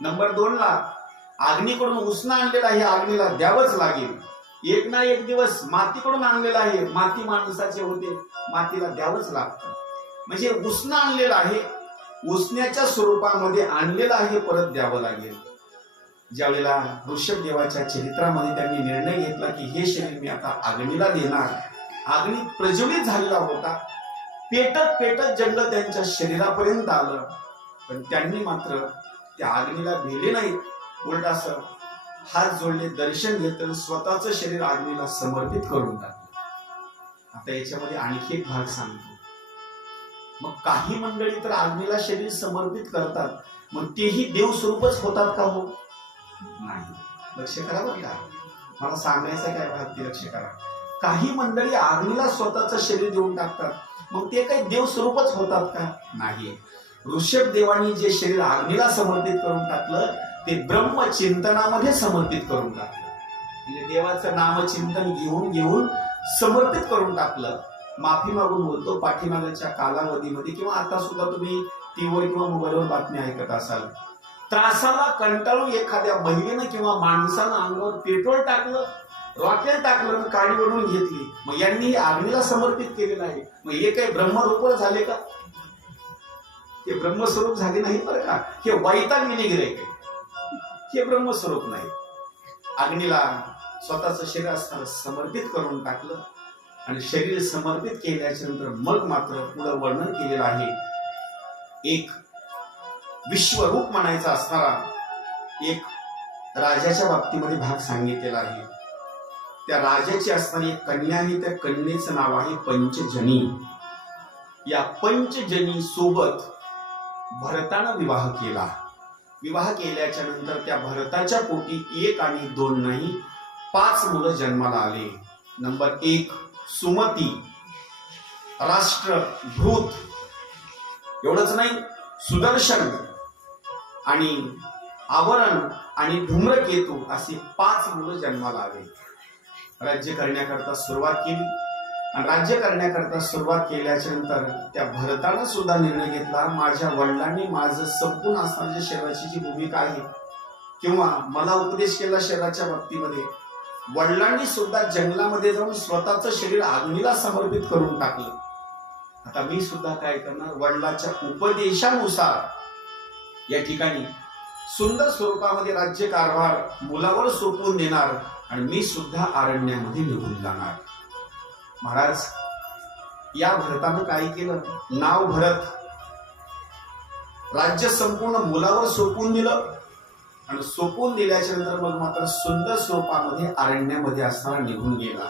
नंबर 2 ला अग्नीकडून उसना आणलेला आहे, अग्नीला द्यावंच लागेल. एक ना एक दिवस मातीकडून आणलेला आहे, माती माणसाचे होते, मातीला द्यावंच लागतं. म्हणजे उसना आणलेला आहे, उसण्याच्या स्वरूपामध्ये आणलेला आहे, परत द्यावं लागेल. ज्यावेळेला ऋषभदेवाच्या चरित्रामध्ये त्यांनी निर्णय घेतला की हे शरीर मी आता अग्नीला देणार. अग्नी प्रज्वलित झालेला होता. पेटत पेटत जंगल त्यांच्या शरीरापर्यंत आलं, पण त्यांनी मात्र त्या अग्नीला भिले नाहीत. उलट असं हात जोडले, दर्शन घेतलं, स्वतःचं शरीर अग्नीला समर्पित करून टाकलं. आता याच्यामध्ये आणखी एक भाग सांगतो. मग काही मंडळी तर अग्नीला शरीर समर्पित करतात, मग तेही देव स्वरूपच होतात का हो? नाही. लक्ष करा बरं का, मला सांगायचं काय भाग ते लक्ष करा. काही मंडळी अग्नीला स्वतःचं शरीर देऊन टाकतात, मग ते काही देव स्वरूपच होतात का? नाही. ऋषभदेवानी जे शरीर अग्नीला समर्पित करून टाकलं ते ब्रह्मचिंतनामध्ये समर्पित करून टाकलं. म्हणजे देवाचं नामचिंतन घेऊन घेऊन समर्पित करून टाकलं. माफी मागून बोलतो, पाठीमागच्या कालावधीमध्ये किंवा आता सुद्धा तुम्ही टीव्हीवर किंवा मोबाईलवर बातमी ऐकत असाल, त्रासाला कंटाळून एखाद्या महिलेनं किंवा माणसानं अंगावर पेट्रोल टाकलं, रॉकेल टाकलं, काडी बनवून घेतली. मग यांनी हे अग्नीला समर्पित केलेलं आहे. मग हे काही ब्रह्मरूप झाले का? हे ब्रह्मस्वरूप झाले नाही बरं का. हे वैतागविने गिरायक, हे ब्रह्मस्वरूप नाही. अग्नीला स्वतःचं शरीर असताना समर्पित करून टाकलं आणि शरीर समर्पित केल्याच्या नंतर मग मात्र पुढे वर्णन केलेलं आहे. एक विश्वरूप म्हणायचा असणारा एक राजाच्या बाबतीमध्ये भाग सांगितलेला आहे. त्या राजाची असणारी एक कन्या आहे, त्या कन्येचं नाव आहे पंचजनी. या पंचजनी सोबत भरतानं विवाह केला. विवाह केल्याच्या नंतर त्या भरताच्या पोटी 1 आणि 2 नाही 5 मुलं जन्माला आले. नंबर 1 सुमती, राष्ट्रभूत, एवढंच नाही सुदर्शन आणि आवरण आणि धूम्रकेतू असे 5 मुलं जन्माला आले. राज्य करण्याकरता सुरुवात केली आणि राज्य करण्याकरता सुरुवात केल्याच्या नंतर त्या भरतानं सुद्धा निर्णय घेतला, माझ्या वडिलांनी माझं संपूर्ण असणाऱ्या शरीराची जी भूमिका आहे किंवा मला उपदेश केला शरीराच्या बाबतीमध्ये, वडिलांनी सुद्धा जंगलामध्ये जाऊन स्वतःचं शरीर अग्नीला समर्पित करून टाकलं. आता मी सुद्धा काय करणार, वडिलांच्या उपदेशानुसार या ठिकाणी सुंदर स्वरूपामध्ये राज्य कारभार मुलावर सोपवून देणार आणि मी सुद्धा अरण्यामध्ये निघून जाणार. महाराज, या भरतानं काय केलं, नाव भरत, राज्य संपूर्ण मुलावर सोपवून दिलं आणि सोपवून दिल्याच्या नंतर मग मात्र सुंदर स्वरूपामध्ये अरण्यामध्ये असताना निघून गेला.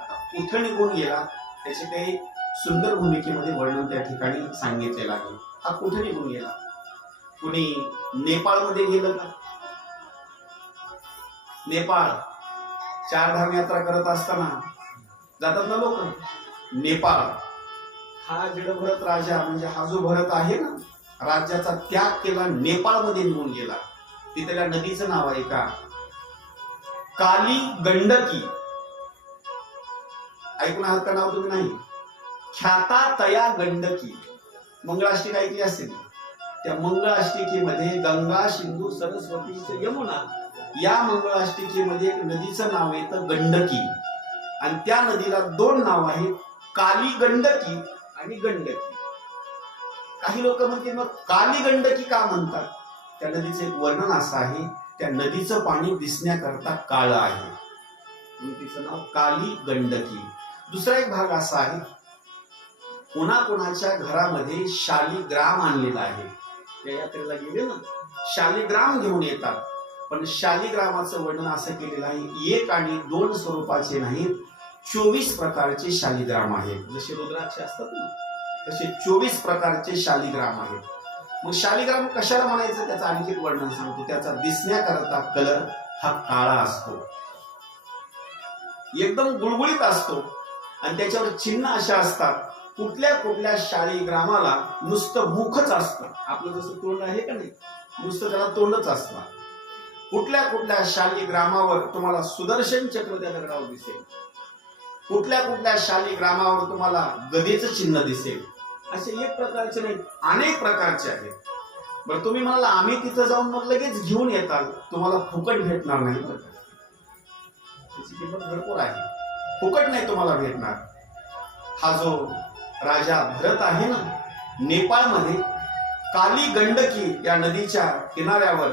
आता कुठं निघून गेला त्याचे काही सुंदर भूमिकेमध्ये वर्णन त्या ठिकाणी सांगितलेलं आहे. हा कुठे निघून गेला? कुणी नेपाळमध्ये गेलं का? नेपाळ 4 धाम यात्रा करत असताना जातात ना लोक. नेपाळ हा जडभरत राजा, म्हणजे हा जो भरत आहे ना, राज्याचा त्याग केला, नेपाळमध्ये निघून गेला. तिथल्या नदीचं नाव आहे का काली गंडकी. ऐकून आहात का नाव तुम्ही? नाही. ख्याता तया गंडकी. मंगळाष्टिक ऐकली असेल. त्या मंगळाष्टिकेमध्ये गंगा, सिंधू, सरस्वती, यमुना या मंगळाष्टिकेमध्ये एक नदीचं नाव येतं गंडकी आणि त्या नदीला 2 नाव आहेत, काली गंडकी आणि गंडकी. काही लोक म्हणतील मग काली गंडकी का म्हणतात? त्या नदीचं एक वर्णन असं आहे, त्या नदीचं पाणी दिसण्याकरता काळं आहे म्हणून तिचं नाव काली गंडकी. दुसरा एक भाग असा आहे, कोणाकोणाच्या घरामध्ये शालिग्राम आणलेला आहे. या यात्रेला गेले ना, शालिग्राम घेऊन येतात. पण शालिग्रामाचं वर्णन असं केलेलं आहे, 1 आणि 2 स्वरूपाचे नाहीत, 24 प्रकारचे शालिग्राम आहेत. जसे रुद्राक्ष असतात ना, तसे 24 प्रकारचे शालिग्राम आहेत. मग शालिग्राम कशाला म्हणायचं त्याचं आणखी एक वर्णन सांगतो. त्याचा दिसण्याकरता कलर हा काळा असतो, एकदम गुळगुळीत असतो, आणि त्याच्यावर चिन्ह अशा असतात. कुठल्या कुठल्या शालिग्रामाला नुसतं मुखच असतं, आपलं जसं तोंड आहे का नाही, नुसतं त्याला तोंडच असतं. कुठल्या कुठल्या शालिग्रामावर तुम्हाला सुदर्शन चक्र त्या दगडावर दिसेल, कुठल्या कुठल्या शालिग्रामावर तुम्हाला गदेचं चिन्ह दिसेल. असे एक प्रकारचे नाही, अनेक प्रकारचे आहेत. बरं, तुम्ही म्हणाला आम्ही तिथं जाऊन मग लगेच घेऊन येताल, तुम्हाला फुकट भेटणार नाही. बरं, त्याची किंमत भरपूर आहे, फुकट नाही तुम्हाला भेटणार. हा जो राजा भरत आहे ना, नेपाळमध्ये काली गंडकी या नदीच्या किनाऱ्यावर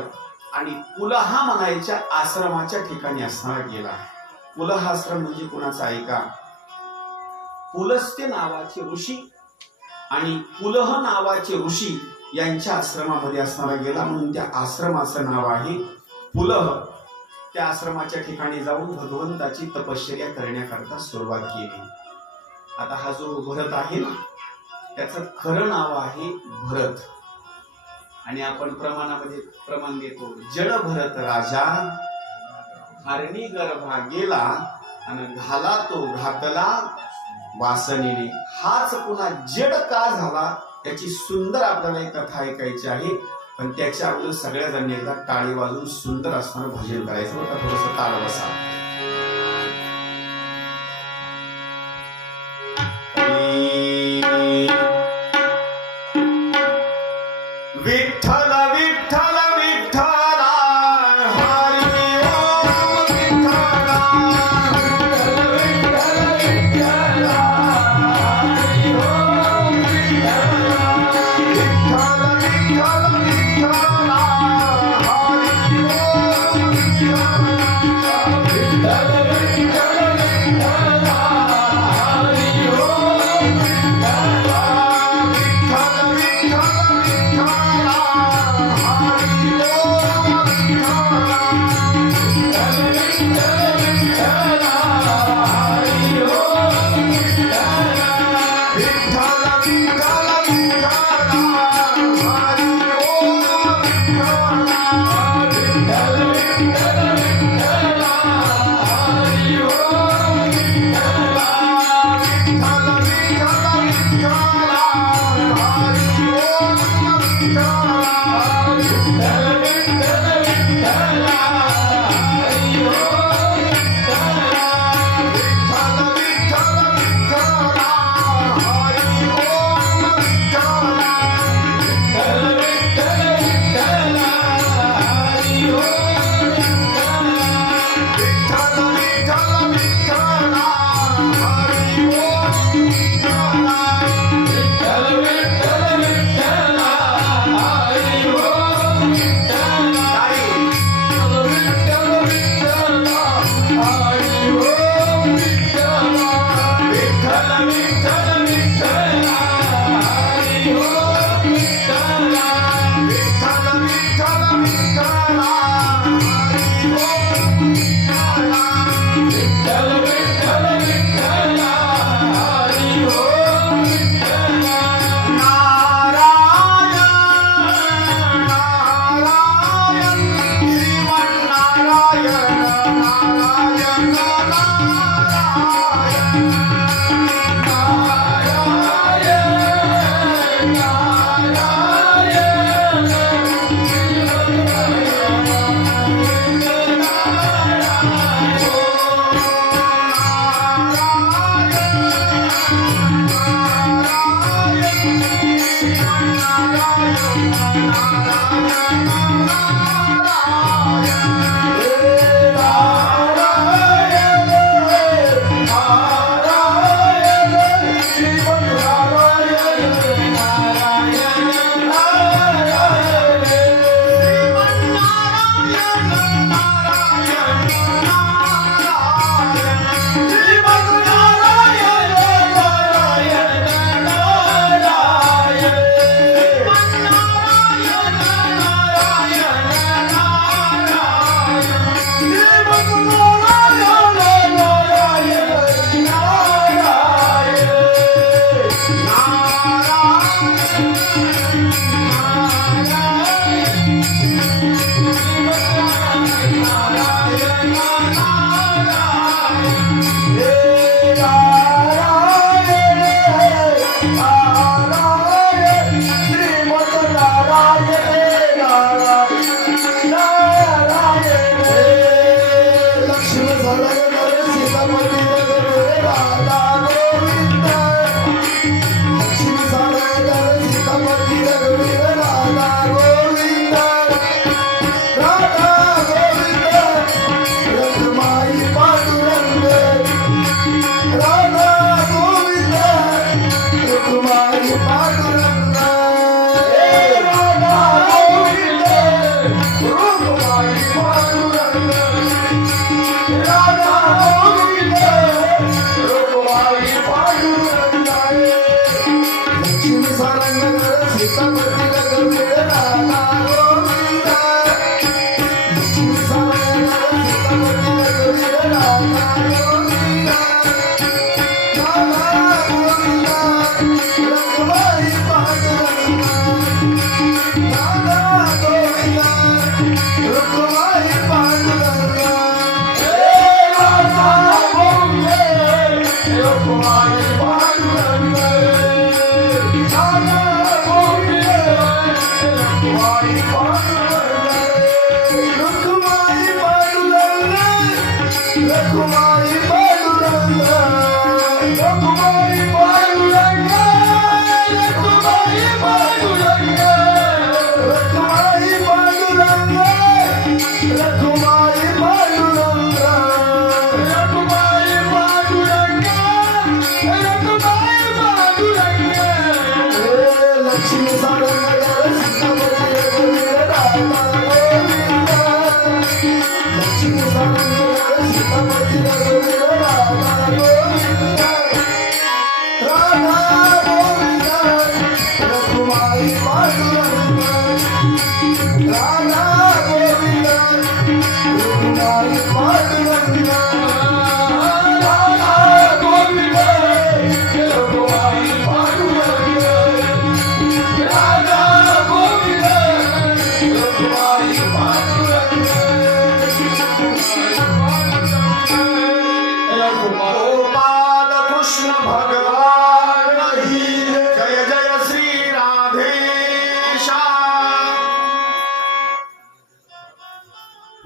आणि पुलहा म्हणायच्या आश्रमाच्या ठिकाणी असणारा गेला. पुलहा आश्रम म्हणजे कुणाचा ऐका, पुलस्त्य नावाचे ऋषी आणि पुलह नावाचे ऋषी यांच्या आश्रमामध्ये असणारा गेला, म्हणून त्या आश्रमाचं नाव आहे पुलह. त्या आश्रमाच्या ठिकाणी जाऊन भगवंताची तपश्चर्या करण्याकरता सुरुवात केली. आता हा जो भरत आहे ना, त्याचं खरं नाव आहे भरत, आणि आपण प्रमाणामध्ये प्रमाण देतो, जड भरत राजा हरणी गर्भा गेला आणि घाला तो घातला वासनेने. हाच पुन्हा जड का झाला याची सुंदर आपल्याला एक कथा ऐकायची आहे. पण त्याच्या अगोदर सगळ्या जण एकदा टाळी वाजून सुंदर असणारं भजन करायचं होतं. थोडस ताल बसा. विठ्ठल विठ्ठल विठ्ठल हरी ओम विठ्ठल, विठ्ठल हरी ओम विठ्ठल, विठ्ठल विठ्ठल विठ्ठल हरी ओम विठ्ठल, विठ्ठल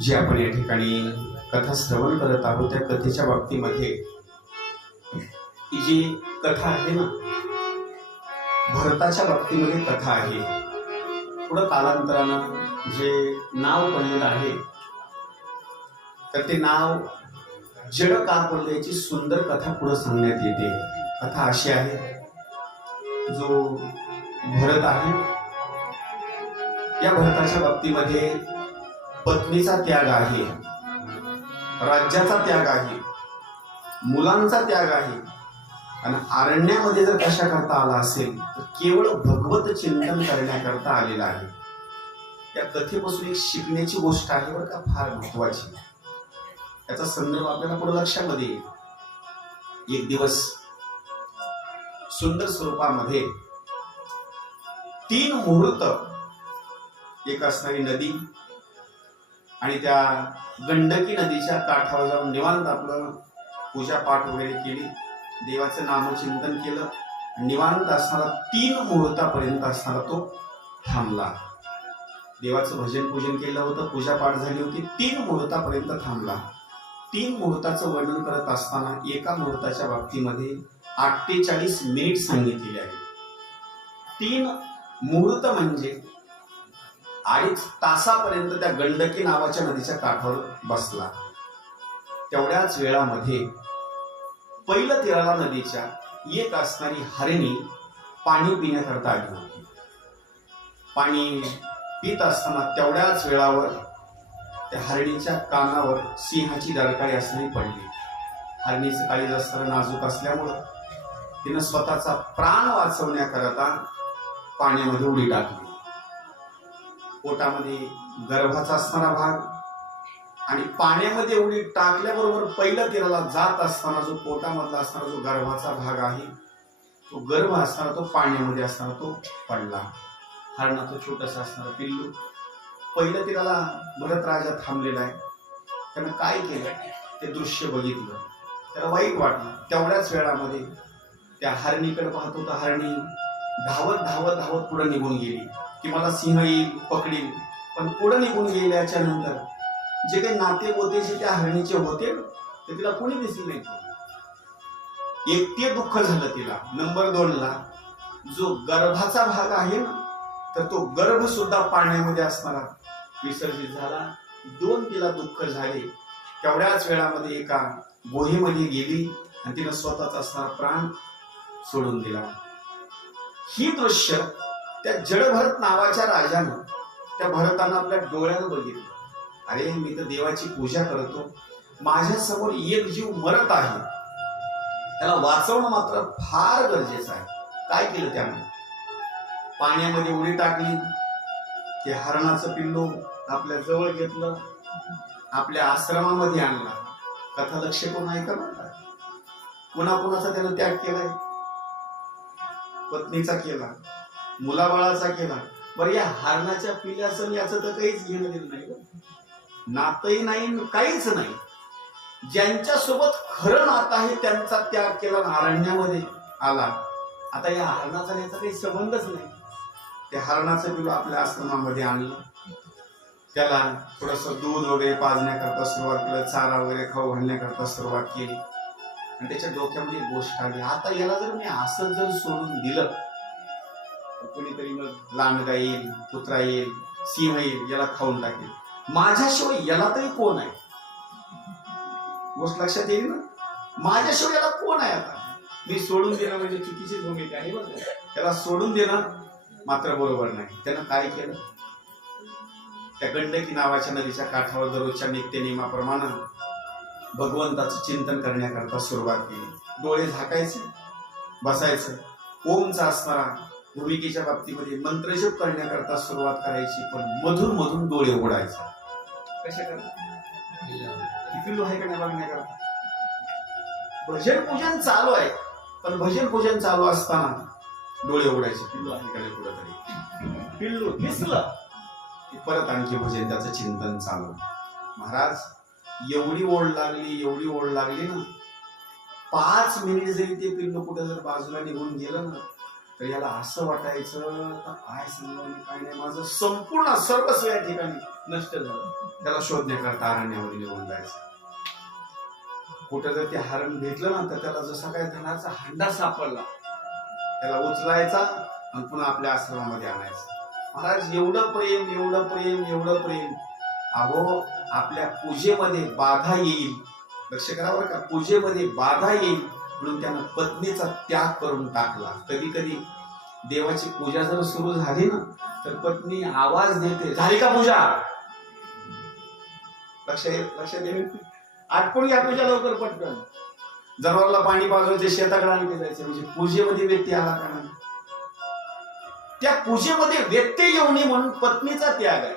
जी आपण या ठिकाणी कथा श्रवण करत आहोत त्या कथेच्या बाबतीमध्ये ही जी कथा आहे ना, भरताच्या बाबतीमध्ये कथा आहे. पुढं कालांतरानं जे नाव पडलेलं आहे तर ते नाव जड का पडलं याची सुंदर कथा पुढे सांगण्यात येते. कथा अशी आहे, जो भरत आहे या भरताच्या बाबतीमध्ये पत्नीचा त्याग आहे, राज्याचा त्याग आहे, मुलांचा त्याग आहे. आणि अरण्यामध्ये जर कशा करता आला असेल तर केवळ भगवत चिंतन करण्याकरता आलेला आहे. या कथेपासून एक शिकण्याची गोष्ट आहे बरं का, फार महत्वाची. त्याचा संदर्भ आपल्याला पुढे लक्षामध्ये येईल. एक दिवस सुंदर स्वरूपामध्ये 3 मुहूर्त, एक असणारी नदी आणि त्या गंडकी नदीच्या काठावर जाऊन निवांत आपलं पूजापाठ वगैरे केली, देवाचं नामचिंतन केलं. निवांत असणारा 3 मुहूर्तापर्यंत असणारा तो थांबला. देवाचं भजन पूजन केलं होतं, पूजापाठ झाली होती, 3 मुहूर्तापर्यंत थांबला. 3 मुहूर्ताचं वर्णन करत असताना एका मुहूर्ताच्या बाबतीमध्ये 48 मिनिट सांगितलेले आहे. 3 मुहूर्त म्हणजे 2.5 तासापर्यंत त्या गंडकी नावाच्या नदीच्या काठावर बसला. तेवढ्याच वेळामध्ये पहिलं तीराला नदीच्या एक असणारी हरिणी पाणी पिण्याकरता आली होती. पाणी पित असताना तेवढ्याच वेळावर त्या हरिणीच्या कानावर सिंहाची डरकाळी असणारी पडली. हरिणीचं काळीज असताना नाजूक असल्यामुळं तिनं स्वतःचा प्राण वाचवण्याकरता पाण्यामध्ये उडी टाकली. पोटामध्ये गर्भाचा असणारा भाग आणि पाण्यामध्ये उडी टाकल्याबरोबर पहिलं तीराला जात असताना जो पोटामधला असणारा जो गर्भाचा भाग आहे, तो गर्भ असणारा तो पाण्यामध्ये असणारा तो पडला. हरणाचं छोटस असणारं पिल्लू. पहिलं तीराला भरत राजा थांबलेला आहे. त्यानं काय केलं, ते दृश्य बघितलं, त्याला वाईट वाटलं. तेवढ्याच वेळामध्ये त्या हरणीकडे पाहत होता. हरणी धावत धावत धावत पुढे निघून गेली की मला सिंह येईल पकडील. पण पुढे निघून गेल्याच्या नंतर जे काही नाते होते जे त्या हरणीचे होते ते तिला कोणी दिसले नाही. एक ते दुःख झालं तिला. नंबर 2 ला जो गर्भाचा भाग आहे ना, तर तो गर्भ सुद्धा पाण्यामध्ये असणारा विसर्जित झाला. 2 तिला दुःख झाले. तेवढ्याच वेळामध्ये एका गुहेमध्ये गेली आणि तिनं स्वतःचा असणारा प्राण सोडून दिला. ही दृश्य त्या जडभरत नावाच्या राजानं त्या भरतानं आपल्या डोळ्यानं बघितलं. अरे मी तर देवाची पूजा करतो, माझ्या समोर एक जीव मरत आहे, त्याला वाचवणं मात्र फार गरजेचं आहे. काय केलं त्यानं? पाण्यामध्ये उडी टाकली. ते हरणाचं पिल्लू आपल्या जवळ घेतलं, आपल्या आश्रमामध्ये आणला. कथा लक्ष कोण ऐका बरं. कुणाकुणाचा त्यानं त्याग केलाय? पत्नीचा केला, मुलाबाळाचा केला. बरं या हरणाच्या पिल्ल्याचं याचं तर काहीच घेणं देणं नाही, नातही नाही, काहीच नाही. ज्यांच्यासोबत खरं नातं आहे त्यांचा त्याग केला, अरण्यामध्ये आला. आता या हरणाचा याचा काही संबंधच नाही. ते हरणाचं पिल्लू आपल्या आश्रमामध्ये आणलं, त्याला थोडस दूध वगैरे पाजण्याकरता सुरुवात केलं, चारा वगैरे खाऊ घालण्याकरता सुरुवात केली. आणि त्याच्या डोक्यामध्ये एक गोष्ट आली, आता याला जर मी असं जर सोडून दिलं तर कोणीतरी मग लांडगा येईल, कुत्रा येईल, सिंह येईल, याला खाऊन टाकेल. माझ्याशिवाय याला तरी कोण आहे? गोष्ट लक्षात येईल ना. माझ्याशिवाय याला कोण आहे? आता मी सोडून देणं म्हणजे चुकीची भूमिका आहे बरं. त्याला सोडून देणं मात्र बरोबर नाही. त्यानं काय केलं? त्या गंडकी नावाच्या नदीच्या काठावर दररोजच्या नित्यनेमाप्रमाणे भगवंताचं चिंतन करण्याकरता सुरुवात केली. डोळे झाकायचे, बसायचं, ओमचा असणारा भूमिकेच्या बाबतीमध्ये मंत्रजप करण्याकरता सुरुवात करायची. पण मधून मधून डोळे उघडायचे. कशा करता? पिल्लू आहे का नाही बघण्याकरता. भजन पूजन चालू आहे, पण भजन पूजन चालू असताना डोळे उघडायचे. पिल्लू आहे का नाही कुठंतरी. पिल्लू दिसलं की परत आणखी भजन, त्याचं चिंतन चालू. महाराज एवढी ओढ लागली, एवढी ओढ लागली ना, 5 मिनिट जरी ते पिल्लू कुठं जर बाजूला निघून गेलं ना, तर याला असं वाटायचं काय सांगावं काय नाही, माझं संपूर्ण सर्वस्व या ठिकाणी नष्ट झालं. त्याला शोधण्याकरता अरण्यामध्ये निघून जायचं. कुठं जर ते हरण भेटलं ना, तर त्याला जसा काय धनाचा हंडा सापडला, त्याला उचलायचा आणि पुन्हा आपल्या आश्रमामध्ये आणायचा. महाराज एवढं प्रेम, एवढं प्रेम, एवढं प्रेम. अहो आपल्या पूजेमध्ये बाधा येईल, लक्ष करा बरं का, पूजेमध्ये बाधा येईल म्हणून त्यानं पत्नीचा त्याग करून टाकला. कधी कधी देवाची पूजा जर सुरू झाली ना, तर पत्नी आवाज देते, झाली का पूजा? लक्ष देईल, आटपून घ्या पूजा लवकर पटकन. जनावराला पाणी पाजवायचे, शेताकडे आणले जायचे. म्हणजे पूजेमध्ये व्यक्ती आला का नाही, त्या पूजेमध्ये व्यत्यय येऊ नये म्हणून पत्नीचा त्याग आहे,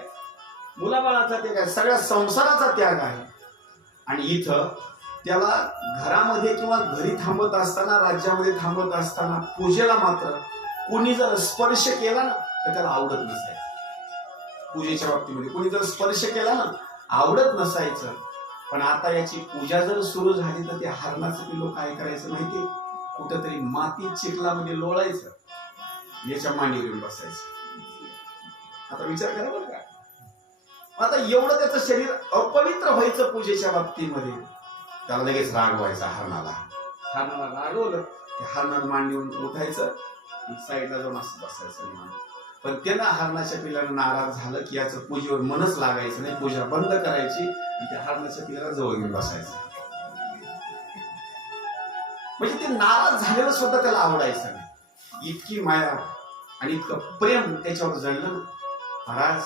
मुलाबाळाचा त्याग आहे, सगळ्या संसाराचा त्याग आहे. आणि इथं त्याला घरामध्ये किंवा घरी थांबत असताना, राज्यामध्ये थांबत असताना पूजेला मात्र कोणी जर स्पर्श केला ना, तर त्याला आवडत नसायचं. पूजेच्या बाबतीमध्ये कोणी जर स्पर्श केला ना, आवडत नसायचं. पण आता याची पूजा जर सुरू झाली तर ते हरणाचं पिल्लू काय करायचं माहिती, कुठंतरी मातीत चिखलामध्ये लोळायचं, याच्या मांडीवर येऊन बसायचं. आता विचार करा बरं का. आता एवढं त्याचं शरीर अपवित्र व्हायचं पूजेच्या बाबतीमध्ये, त्याला लगेच राग व्हायचा हरणाला. हरणाला रागवलं, ते हरणाला मांडीवरून उठायचं, साईडला जाऊन असं बसायचं. पण त्यानं हरणाच्या पिल्लानं नाराज झालं की याचं पूजेवर मनच लागायचं नाही, पूजा बंद करायची आणि त्या हरणाच्या पिल्लाला जवळ घेऊन बसायचं. म्हणजे ते नाराज झालेलं सुद्धा त्याला आवडायचं नाही. इतकी माया आणि इतकं प्रेम त्याच्यावर जळलं ना. महाराज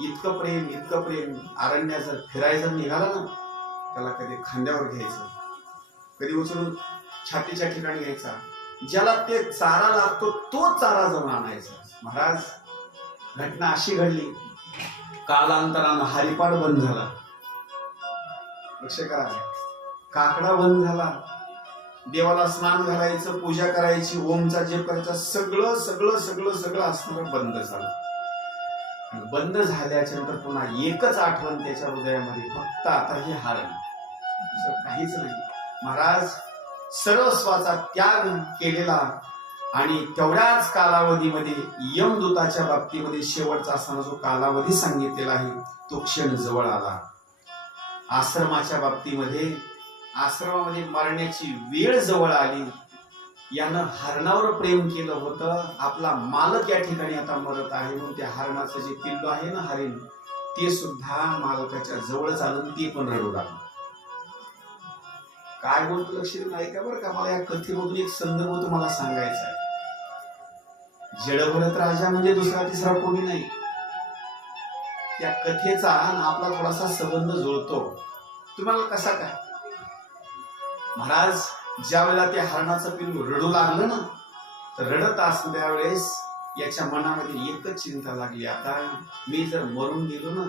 इतकं प्रेम, इतकं प्रेम. अरण्यात जर फिरायचं निघाला ना, त्याला कधी खांद्यावर घ्यायचं, कधी उचलून छातीच्या ठिकाणी घ्यायचा, ज्याला ते चारा लागतो तो चारा जाऊन आणायचा. महाराज घटना अशी घडली, कालांतरानं हरिपाठ बंद झाला, लक्ष करा, काकडा बंद झाला, देवाला स्नान घालायचं, पूजा करायची, ओमचा जप करायचा, सगळं सगळं सगळं सगळं असणारं बंद झालं. आणि बंद झाल्याच्या नंतर पुन्हा एकच आठवण त्याच्या हृदयामध्ये, फक्त आता हे हरण, दुसरं काहीच नाही. महाराज सर्वस्वाचा त्याग केलेला आणि तेवढ्याच कालावधीमध्ये यमदूताच्या बाबतीमध्ये शेवटचा असताना जो कालावधी सांगितलेला आहे तो क्षण जवळ आला. आश्रमाच्या बाबतीमध्ये आश्रमामध्ये मरण्याची वेळ जवळ आली. यानं हरणावर प्रेम केलं होतं, आपला मालक या ठिकाणी आता मरत आहे म्हणून त्या हरणाचं जे पिल्लू आहे ना हरिण, ते सुद्धा मालकाच्या जवळ चालून ते पण रडू लागलं. काय बोलतो लक्ष देऊन ऐका बरं का. मला या कथेमधून एक संदर्भ तुम्हाला सांगायचा आहे. जडभरत राजा म्हणजे दुसरा तिसरा कोणी नाही. त्या कथेचा आपला थोडासा संबंध जुळतो. तुम्हाला कसा काय? महाराज ज्या वेळेला त्या हरणाचं पिल्लू रडू लागलं ना, तर रडत असल्या वेळेस याच्या मनामध्ये एकच चिंता लागली, आता मी जर मरून गेलो ना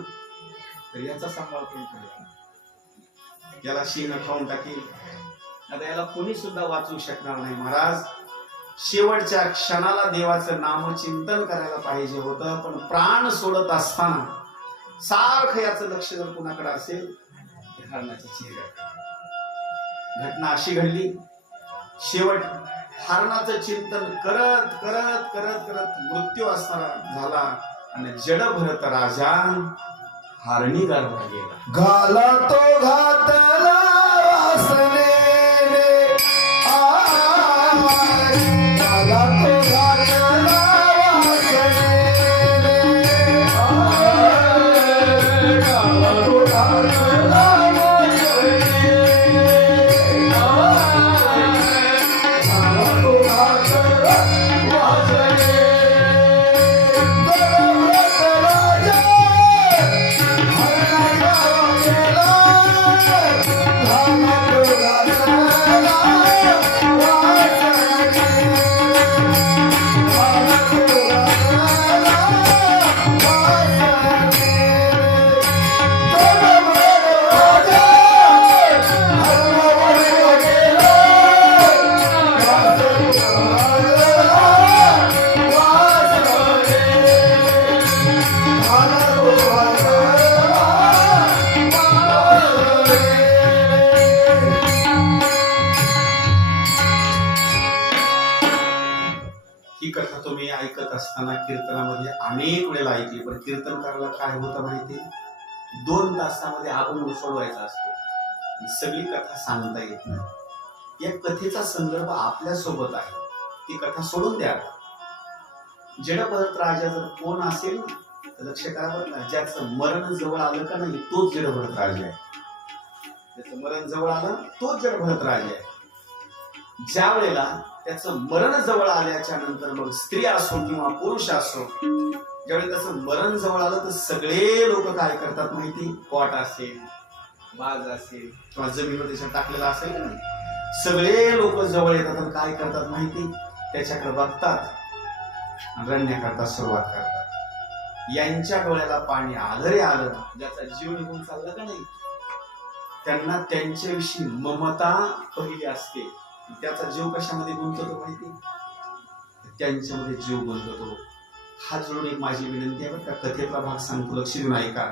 तर याचा सांभाळ कोण करेल, याला शिंग खाऊन टाकेल, आता याला कोणी सुद्धा वाचवू शकणार नाही. महाराज शेवटच्या क्षणाला देवाचं नामचिंतन करायला पाहिजे होतं, पण प्राण सोडत असताना सारखं याचं लक्ष जर कुणाकडे असेल तर हरणाच्या चेहऱ्याकडे. घटना अशी घडली, शेवट हरणाचं चिंतन करत करत करत करत मृत्यू असणारा झाला आणि जडभरत राजा हरणी गर्भात गेला. घाला तो घातला वासनेने, घाला तो घातला वासनेने, घाला तो घातला असताना कीर्तनामध्ये अनेक वेळेला ऐकली, पण कीर्तन करायला काय होतं माहिती, 2 तासामध्ये अभंग सोडवायचा असतो, सगळी कथा सांगता येत नाही. या कथेचा संदर्भ आपल्या सोबत आहे, ती कथा सोडून द्या. जडभरत राजा जर कोण असेल ना तर लक्ष करा बरं ना, ज्याचं मरण जवळ आलं का नाही तोच जडभरत राजा आहे. ज्याचं मरण जवळ आलं तोच जडभरत राजा आहे. ज्या वेळेला त्याचं मरण जवळ आल्याच्या नंतर मग स्त्री असो किंवा पुरुष असो, ज्यावेळी त्याचं मरण जवळ आलं तर सगळे लोक काय करतात माहिती, पोट असेल, बाज असेल किंवा जमिनीवर त्याच्यात टाकलेला असेल ना, सगळे लोक जवळ येतात आणि काय करतात माहिती, त्याच्याकडे बघतात, रडण्या करतात, सुरुवात करतात. यांच्या डोळ्याला पाणी आलं रे आलं, ज्याचा जीव निघून चालला का नाही, त्यांना त्यांच्याविषयी ममता पहिली असते. त्याचा जीव कशामध्ये गुंततो माहिती, त्यांच्यामध्ये जीव गुंततो. हा जोडून एक माझी विनंती आहे बरं का, कथेतला भाग सांगतो, लक्ष देऊन ऐका.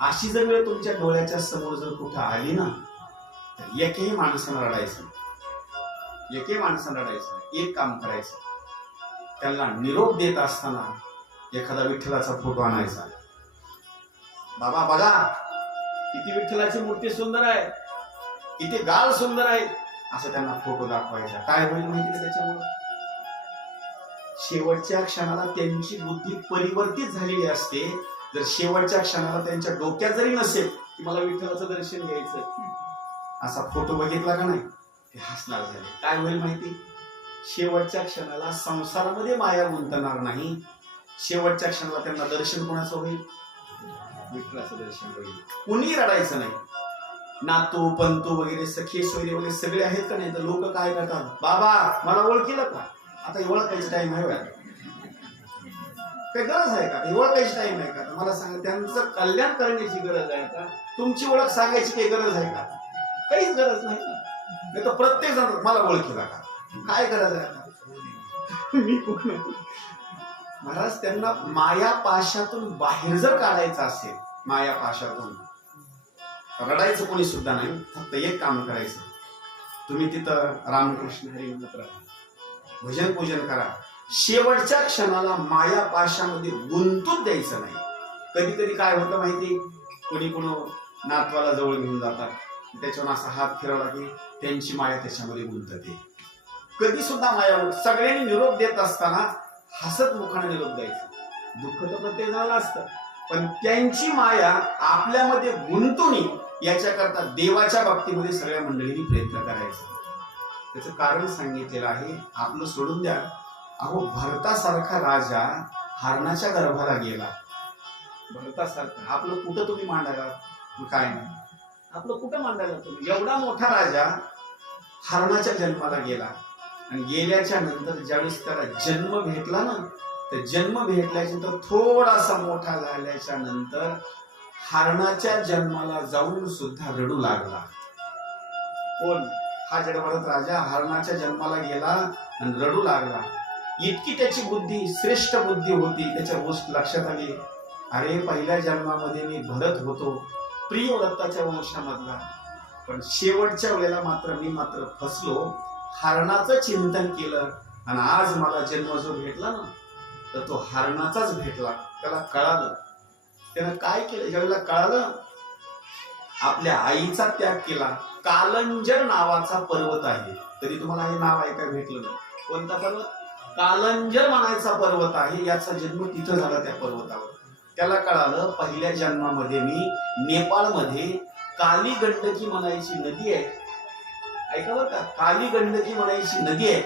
अशी जर वेळ तुमच्या डोळ्याच्या समोर जर कुठं आली ना तर एकही माणसानं रडायचं, एकही माणसानं रडायचं. एक काम करायचं, त्यांना निरोप देत असताना एखादा विठ्ठलाचा फोटो आणायचा. बाबा बघा किती विठ्ठलाची मूर्ती सुंदर आहे, किती गाल सुंदर आहे, असं त्यांना फोटो दाखवायचा. काय होईल माहिती का त्याच्यामुळे, शेवटच्या क्षणाला त्यांची बुद्धी परिवर्तित झालेली असते. जर शेवटच्या क्षणाला त्यांच्या डोक्यात जरी नसेल की मला विठ्ठलाचं दर्शन घ्यायचं, असा फोटो बघितला का नाही ते हसणार झाले. काय होईल माहिती, शेवटच्या क्षणाला संसारामध्ये माया गुंतणार नाही. शेवटच्या क्षणाला त्यांना दर्शन कोणाचं होईल, विठ्ठलाचं दर्शन होईल. कुणी रडायचं नाही. नातू पंतू वगैरे सखे सोयरे वगैरे सगळे आहेत का नाही, तर लोक काय करतात, बाबा मला ओळखीलं का, आता ओळखायचं टाइम आहे, काही गरज आहे का, ओळखायची टाइम आहे का, मला सांगा, त्यांचं कल्याण करण्याची गरज आहे का, तुमची ओळख सांगायची काही गरज आहे का, काहीच गरज नाही. नाही तर प्रत्येक जण मला ओळखीला का, काय गरज आहे आता, मी कोण, महाराज त्यांना माया पाशातून बाहेर जर काढायचं असेल, माया पाशातून रडायचं कोणी सुद्धा नाही, फक्त एक काम करायचं, तुम्ही तिथं रामकृष्ण हरी म्हणत राहा, भजन पूजन करा, शेवटच्या क्षणाला माया पाशामध्ये गुंतून द्यायचं नाही. कधी कधी काय होतं माहिती, कोणी नातवाला जवळ घेऊन जातात, त्याच्यावर असा हात फिरवला की त्यांची माया त्याच्यामध्ये गुंतते. कधी सुद्धा माया, सगळ्यांनी निरोप देत असताना हसत मुखाने निरोप द्यायचा. दुःख तर प्रत्येक जणाला असतं, पण त्यांची माया आपल्यामध्ये गुंतून याच्याकरता देवाच्या बाबतीमध्ये सगळ्या मंडळींनी प्रयत्न करायचा. त्याचं कारण सांगितलेलं आहे. आपलं सोडून द्या, अहो भरतासारखा राजा हरणाच्या गर्भाला गेला. भरतासारखा आपलं कुठं तुम्ही मांडायला, काय नाही आपलं कुठं मांडायला तुम्ही. एवढा मोठा राजा हरणाच्या जन्माला गेला, आणि गेल्याच्या नंतर ज्यावेळेस त्याला जन्म भेटला ना, तर जन्म भेटल्याच्या नंतर थोडासा मोठा झाल्याच्या नंतर हरणाच्या जन्माला जाऊन सुद्धा रडू लागला. कोण? हा जडभरत राजा हरणाच्या जन्माला गेला आणि रडू लागला. इतकी त्याची बुद्धी, श्रेष्ठ बुद्धी होती. त्याच्या गोष्ट लक्षात आली, अरे पहिल्या जन्मामध्ये मी भरत होतो, प्रियव्रताच्या वंशामधला, पण शेवटच्या वेळेला मी मात्र फसलो, हरणाचं चिंतन केलं, आणि आज मला जन्म जो भेटला ना, तर तो हरणाचाच भेटला. त्याला कळालं, त्यानं काय केलं. ज्यावेळेला कळालं, आपल्या आईचा त्याग केला. कालंजर नावाचा पर्वत आहे, कधी तुम्हाला हे नाव ऐकायला भेटलं नाही. कोणता पर्वत? कालंजर म्हणायचा पर्वत आहे. याचा जन्म तिथं झाला, त्या पर्वतावर. त्याला कळालं, पहिल्या जन्मामध्ये मी नेपाळमध्ये काली गंडकी म्हणायची नदी आहे, ऐका बरं का, काली गंडकी म्हणायची नदी आहे.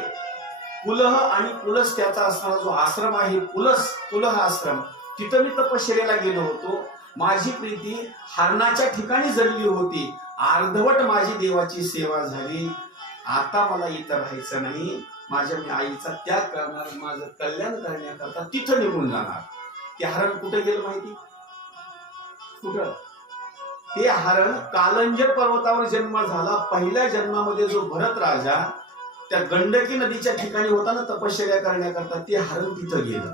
पुलह आणि पुलस त्याचा असणारा जो आश्रम आहे, पुलह आश्रम, तिथं मी तपश्चर्याला गेलो होतो. माझी प्रीती हरणाच्या ठिकाणी जडली होती. अर्धवट माझी देवाची सेवा झाली. आता मला इथं राहायचं नाही, मी आईचा त्याग करणार, माझं कल्याण करण्याकरता तिथं निघून जाणार. ते हरण कुठे गेलं माहिती? कुठं? ते हरण कालंजर पर्वतावर जन्म झाला. पहिल्या जन्मामध्ये जो भरत राजा त्या गंडकी नदीच्या ठिकाणी होता ना तपश्चर्या करण्याकरता, ते हरण तिथं गेलं.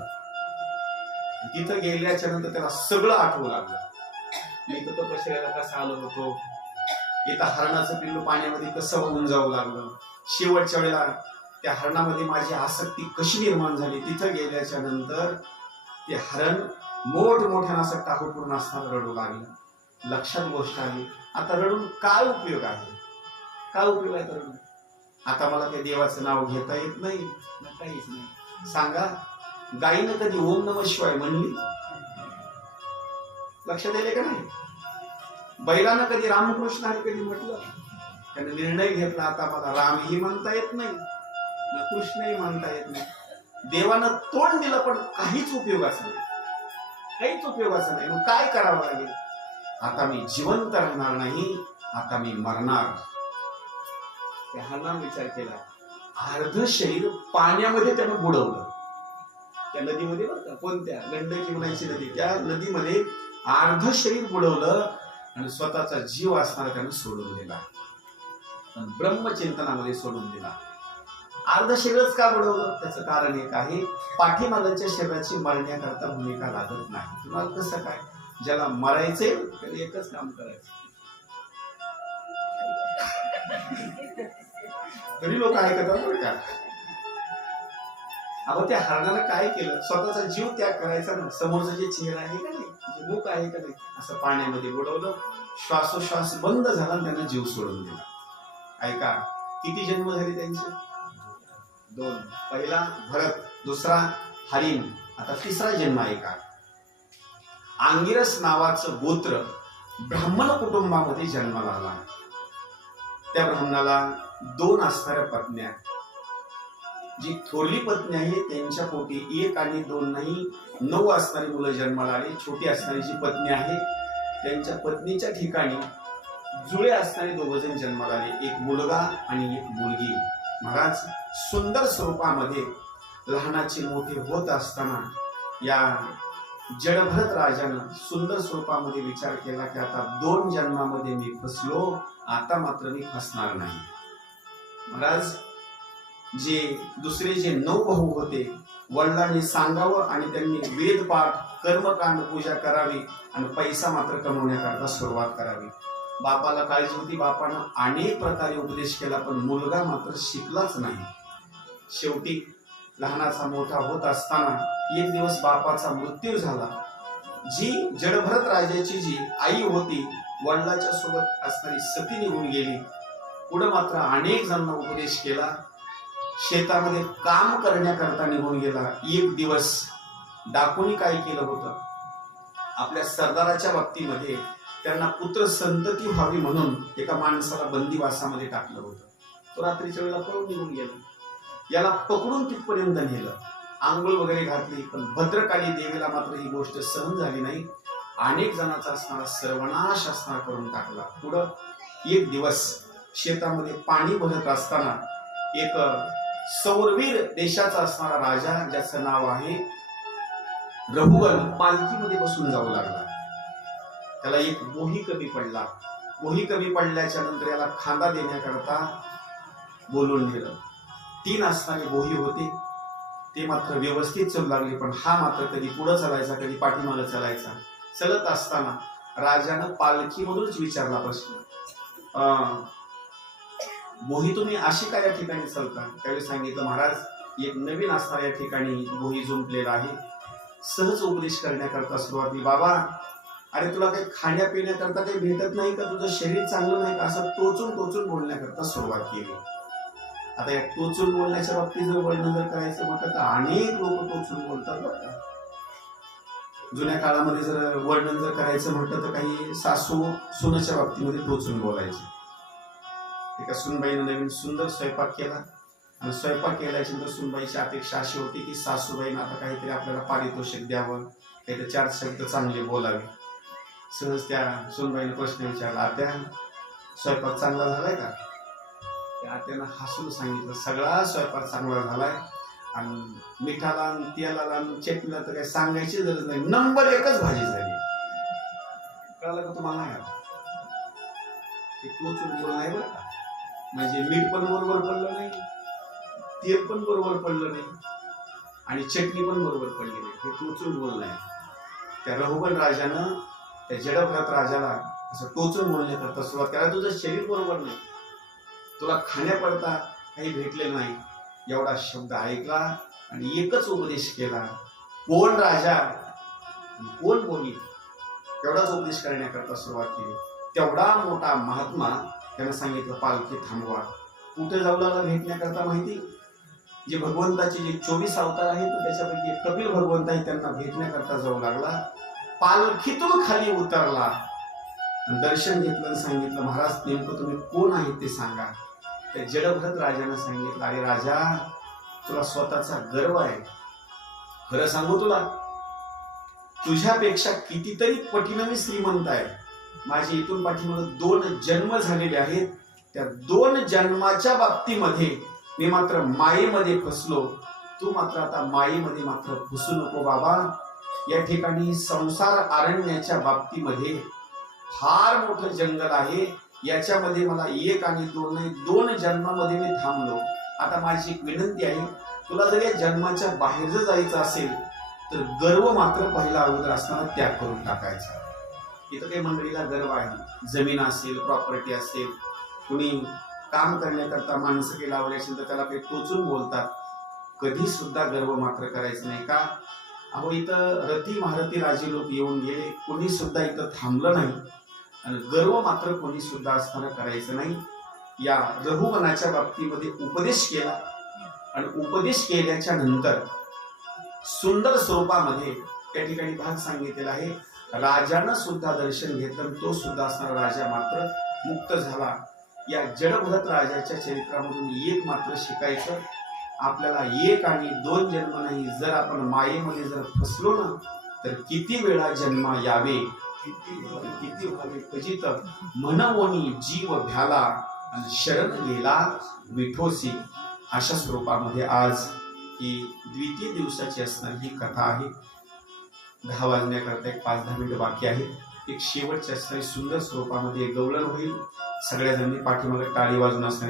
तिथं गेल्याच्या नंतर त्याला सगळं आठवू लागलं. मी इथं तपश्चर्याला कसा आलो होतो, इथं हरणाचं पिल्लू पाण्यामध्ये कसं होऊन जाऊ लागलं, शेवटच्या वेळेला त्या हरणामध्ये माझी आसक्ती कशी निर्माण झाली. तिथं गेल्याच्या नंतर ते हरण मोठमोठ्यानं असं टाकूपूर्ण असताना रडू लागलं. लक्षात गोष्ट आली, आता रडून काय उपयोग आहे? काय उपयोग आहे रडून? आता मला त्या देवाचं नाव घेता येत नाही, काहीच नाही. सांगा, गायीनं कधी ओम नमः शिवाय म्हणली? लक्षात आले का नाही? बैलानं कधी रामकृष्ण हरी कधी म्हटलं? त्याने निर्णय घेतला, आता मला रामही म्हणता येत नाही, कृष्णही म्हणता येत नाही. देवानं तोंड दिलं, पण काहीच उपयोगाचं नाही, काहीच उपयोगाचं नाही. मग काय करावं लागेल? आता मी जिवंत राहणार नाही, आता मी मरणार. त्या हरणानं विचार केला, अर्ध शरीर पाण्यामध्ये त्यानं बुडवलं. त्या नदीमध्ये, बरं का, कोणत्या? गंडकी म्हणायची नदी, त्या नदीमध्ये अर्ध शरीर बुडवलं आणि स्वतःचा जीव असणारा त्यानं सोडून दिला. ब्रह्मचिंतनामध्ये सोडून दिला. अर्ध शरीरच का बुडवलं? त्याचं कारण एक आहे, पाठीमागच्या शरीराची मरण्याकरता भूमिका लागत नाही. तुम्हाला कसं काय? ज्याला मरायचंय त्याने एकच काम करायचं. तरी लोक ऐकतात बरं का. अहो त्या हरणानं काय केलं? स्वतःचा जीव त्याग करायचा ना. समोरचा जे चेहरा आहे का नाही, जे मुख आहे का नाही, असं पाण्यामध्ये बुडवलं, श्वासोश्वास बंद झाला आणि त्यानं जीव सोडून दिला. ऐका, किती जन्म झाले त्यांचे? 2. पहिला भरत, दुसरा हरिण, आता तिसरा जन्म. ऐका, अंगिरस नावाचं गोत्र ब्राह्मण कुटुंबामध्ये जन्माला आला. त्या ब्राह्मणाला 2 असणाऱ्या पत्न्या. जी थोरली पत्नी आहे त्यांच्या पोटी 1 आणि 2 नाही 9 असणारी मुलं जन्माला आली. छोटी असणारी जी पत्नी आहे त्यांच्या पत्नीच्या ठिकाणी जुळे असणारे 2 जण जन्माला आले, 1 मुलगा आणि 1 मुलगी. महाराज सुंदर स्वरूपामध्ये लहानाचे मोठे होत असताना या जडभरत राजानं सुंदर स्वरूपामध्ये विचार केला की आता 2 जन्मामध्ये मी फसलो, आता मात्र मी फसणार नाही. महाराज जे दुसरे जे 9 भाऊ होते, वडिलांनी सांगावं आणि त्यांनी वेदपाठ कर्मकांड पूजा करावी आणि पैसा मात्र कमवण्याकरता सुरुवात करावी. बापाला काळजी होती, बापानं अनेक प्रकारे उपदेश केला, पण मुलगा मात्र शिकलाच नाही. शेवटी लहानाचा मोठा होत असताना एक दिवस बापाचा मृत्यू झाला. जी जडभरत राजाची जी आई होती, वडिलाच्या सोबत असणारी सती निघून गेली. पुढे मात्र अनेक जणांना उपदेश केला. शेतामध्ये काम करण्याकरता निघून गेला. एक दिवस डाकूनी काय केलं होतं, आपल्या सरदाराच्या बाबतीमध्ये त्यांना पुत्र संतती व्हावी म्हणून एका माणसाला बंदिवासामध्ये टाकलं होतं. तो रात्रीच्या वेळेला पळून निघून गेला. याला पकडून तिथपर्यंत नेलं, आंघोळ वगैरे घातली, पण भद्रकाली देवीला मात्र ही गोष्ट सहन झाली नाही. अनेक जणांचा असणारा सर्वनाश असणारा करून टाकला. पुढं एक दिवस शेतामध्ये पाणी भरत असताना एक सौरवीर देशाचा असणारा राजा, ज्याचं नाव आहे रघुवर, पालखीमध्ये बसून जाऊ लागला. त्याला एक मोही कमी पडला. मोही कमी पडल्याच्या नंतर याला खांदा देण्याकरता बोलून नेलं. 3 असणारे बोही होते, ते मात्र व्यवस्थित चालू लागले, पण हा मात्र कधी पुढे चालायचा, कधी पाठीमागे चालायचा. चलत असताना राजानं पालखीमधूनच विचारला प्रश्न, बोही तुम्ही अशी काय या ठिकाणी चालता? त्यावेळी सांगितलं, महाराज एक नवीन असणाऱ्या या ठिकाणी बोही जुंपलेला आहे. सहज उपदेश करण्याकरता सुरुवात केली. बाबा, अरे तुला काही खाण्यापिण्याकरता काही भेटत नाही का? तुझं शरीर चांगलं नाही का? असं टोचून टोचून बोलण्याकरता सुरुवात केली. आता या टोचून बोलण्याच्या बाबतीत जर वर्णन जर करायचं म्हटलं तर अनेक लोक टोचून बोलतात बरं का. जुन्या काळामध्ये जर वर्णन जर करायचं म्हटलं तर काही सासू सुनेच्या बाबतीमध्ये टोचून बोलायचे. एका सुनबाईनं नवीन सुंदर स्वयंपाक केला आणि स्वयंपाक केल्याच्या नंतर सुनबाईची अपेक्षा अशी होती की सासूबाईनं आता काहीतरी आपल्याला पारितोषिक द्यावं, काहीतरी 4 शब्द चांगले बोलावे. सहज त्या सुनबाईनं प्रश्न विचारला, आत्या स्वयंपाक चांगला झालाय का? त्या आत्यानं हसून सांगितलं, सगळा स्वयंपाक चांगला झालाय आणि मिठाला आणि तेलाला आणि चटणीला तर काही सांगायची गरज नाही, नंबर 1च भाजी झाली. कळलं का तुम्हाला? टोचून बोलणं आहे बरं का. म्हणजे मीठ पण बरोबर पडलं नाही, तेल पण बरोबर पडलं नाही आणि चटणी पण बरोबर पडली नाही. हे टोचून बोलणं आहे. त्या रघुवर राजानं त्या जडभरत राजाला असं टोचून बोलण्याकरता सुरुवात केला, तुझं शरीर बरोबर नाही, तुला खाण्यापडता काही भेटलेलं नाही. एवढा शब्द ऐकला आणि एकच उपदेश केला, कोण राजा कोण बोली, एवढाच उपदेश करण्याकरता सुरुवात केली. तेवढा मोठा महात्मा त्यानं सांगितलं, पालखी थांबवा. कुठे जाऊ लागला भेटण्याकरता माहिती? जे भगवंताचे जे 24 अवतार आहेत त्याच्यापैकी एक कपिल भगवंत आहे, त्यांना भेटण्याकरता जाऊ लागला. पालखीतून खाली उतरला, दर्शन घेतलं आणि सांगितलं, महाराज नेमकं तुम्ही कोण आहेत ते सांगा. त्या जडभरत राजानं सांगितलं, अरे राजा, तुला स्वतःचा गर्व आहे. खरं सांगू तुला, तुझ्यापेक्षा कितीतरी पटीनं मी श्रीमंत आहे. माझे इथून पाठीमागे 2 जन्म झालेले आहेत. त्या 2 जन्माच्या बाबतीमध्ये मी मात्र मायेमध्ये फसलो. तू मात्र आता मायेमध्ये मात्र फसू नको बाबा. या ठिकाणी संसार अरण्याच्या बाबतीमध्ये फार मोठं जंगल आहे. याच्यामध्ये मला 1 आणि 2 नाही, 2 जन्मामध्ये मी थांबलो. आता माझी एक विनंती आहे, तुला जर या जन्माच्या बाहेर जर जायचं असेल तर गर्व मात्र पहिला अगोदर असताना त्याग करून टाकायचा. इथं काही मंडळीला गर्व आहे, जमीन असेल, प्रॉपर्टी असेल, कुणी काम करण्याकरता माणसं काही लावले असेल तर त्याला काही टोचून बोलतात. कधी सुद्धा गर्व मात्र करायचं नाही. का? अहो, इथं रती महारथी राजे लोक येऊन गेले, कोणी सुद्धा इथं थांबलं नाही आणि गर्व मात्र कोणी सुद्धा असताना करायचं नाही. या रघुवनाच्या बाबतीमध्ये उपदेश केला आणि उपदेश केल्याच्या नंतर सुंदर स्वरूपामध्ये त्या ठिकाणी भाग सांगितलेला आहे. राजानं सुद्धा दर्शन घेतलं, तो सुद्धा असणारा राजा मात्र मुक्त झाला. या जडभरत राजाच्या चरित्रामधून एक मात्र शिकायचं, आपल्याला 1 आणि 2 जन्म नाही, जर आपण मायेमध्ये जर फसलो ना तर किती वेळा जन्म यावे, किती व्हावे खचित, म्हणवणी जीव भ्याला आणि शरण गेला विठोसी. अशा स्वरूपामध्ये आज ही द्वितीय दिवसाची असणारी ही कथा आहे. 10 वाजण्याकरता एक 5-10 मिनिटं बाकी आहेत. एक शेवटच्या असणारी सुंदर स्वरूपामध्ये गवळण होईल. सगळ्या जणी पाठीमागे टाळी वाजून असणारी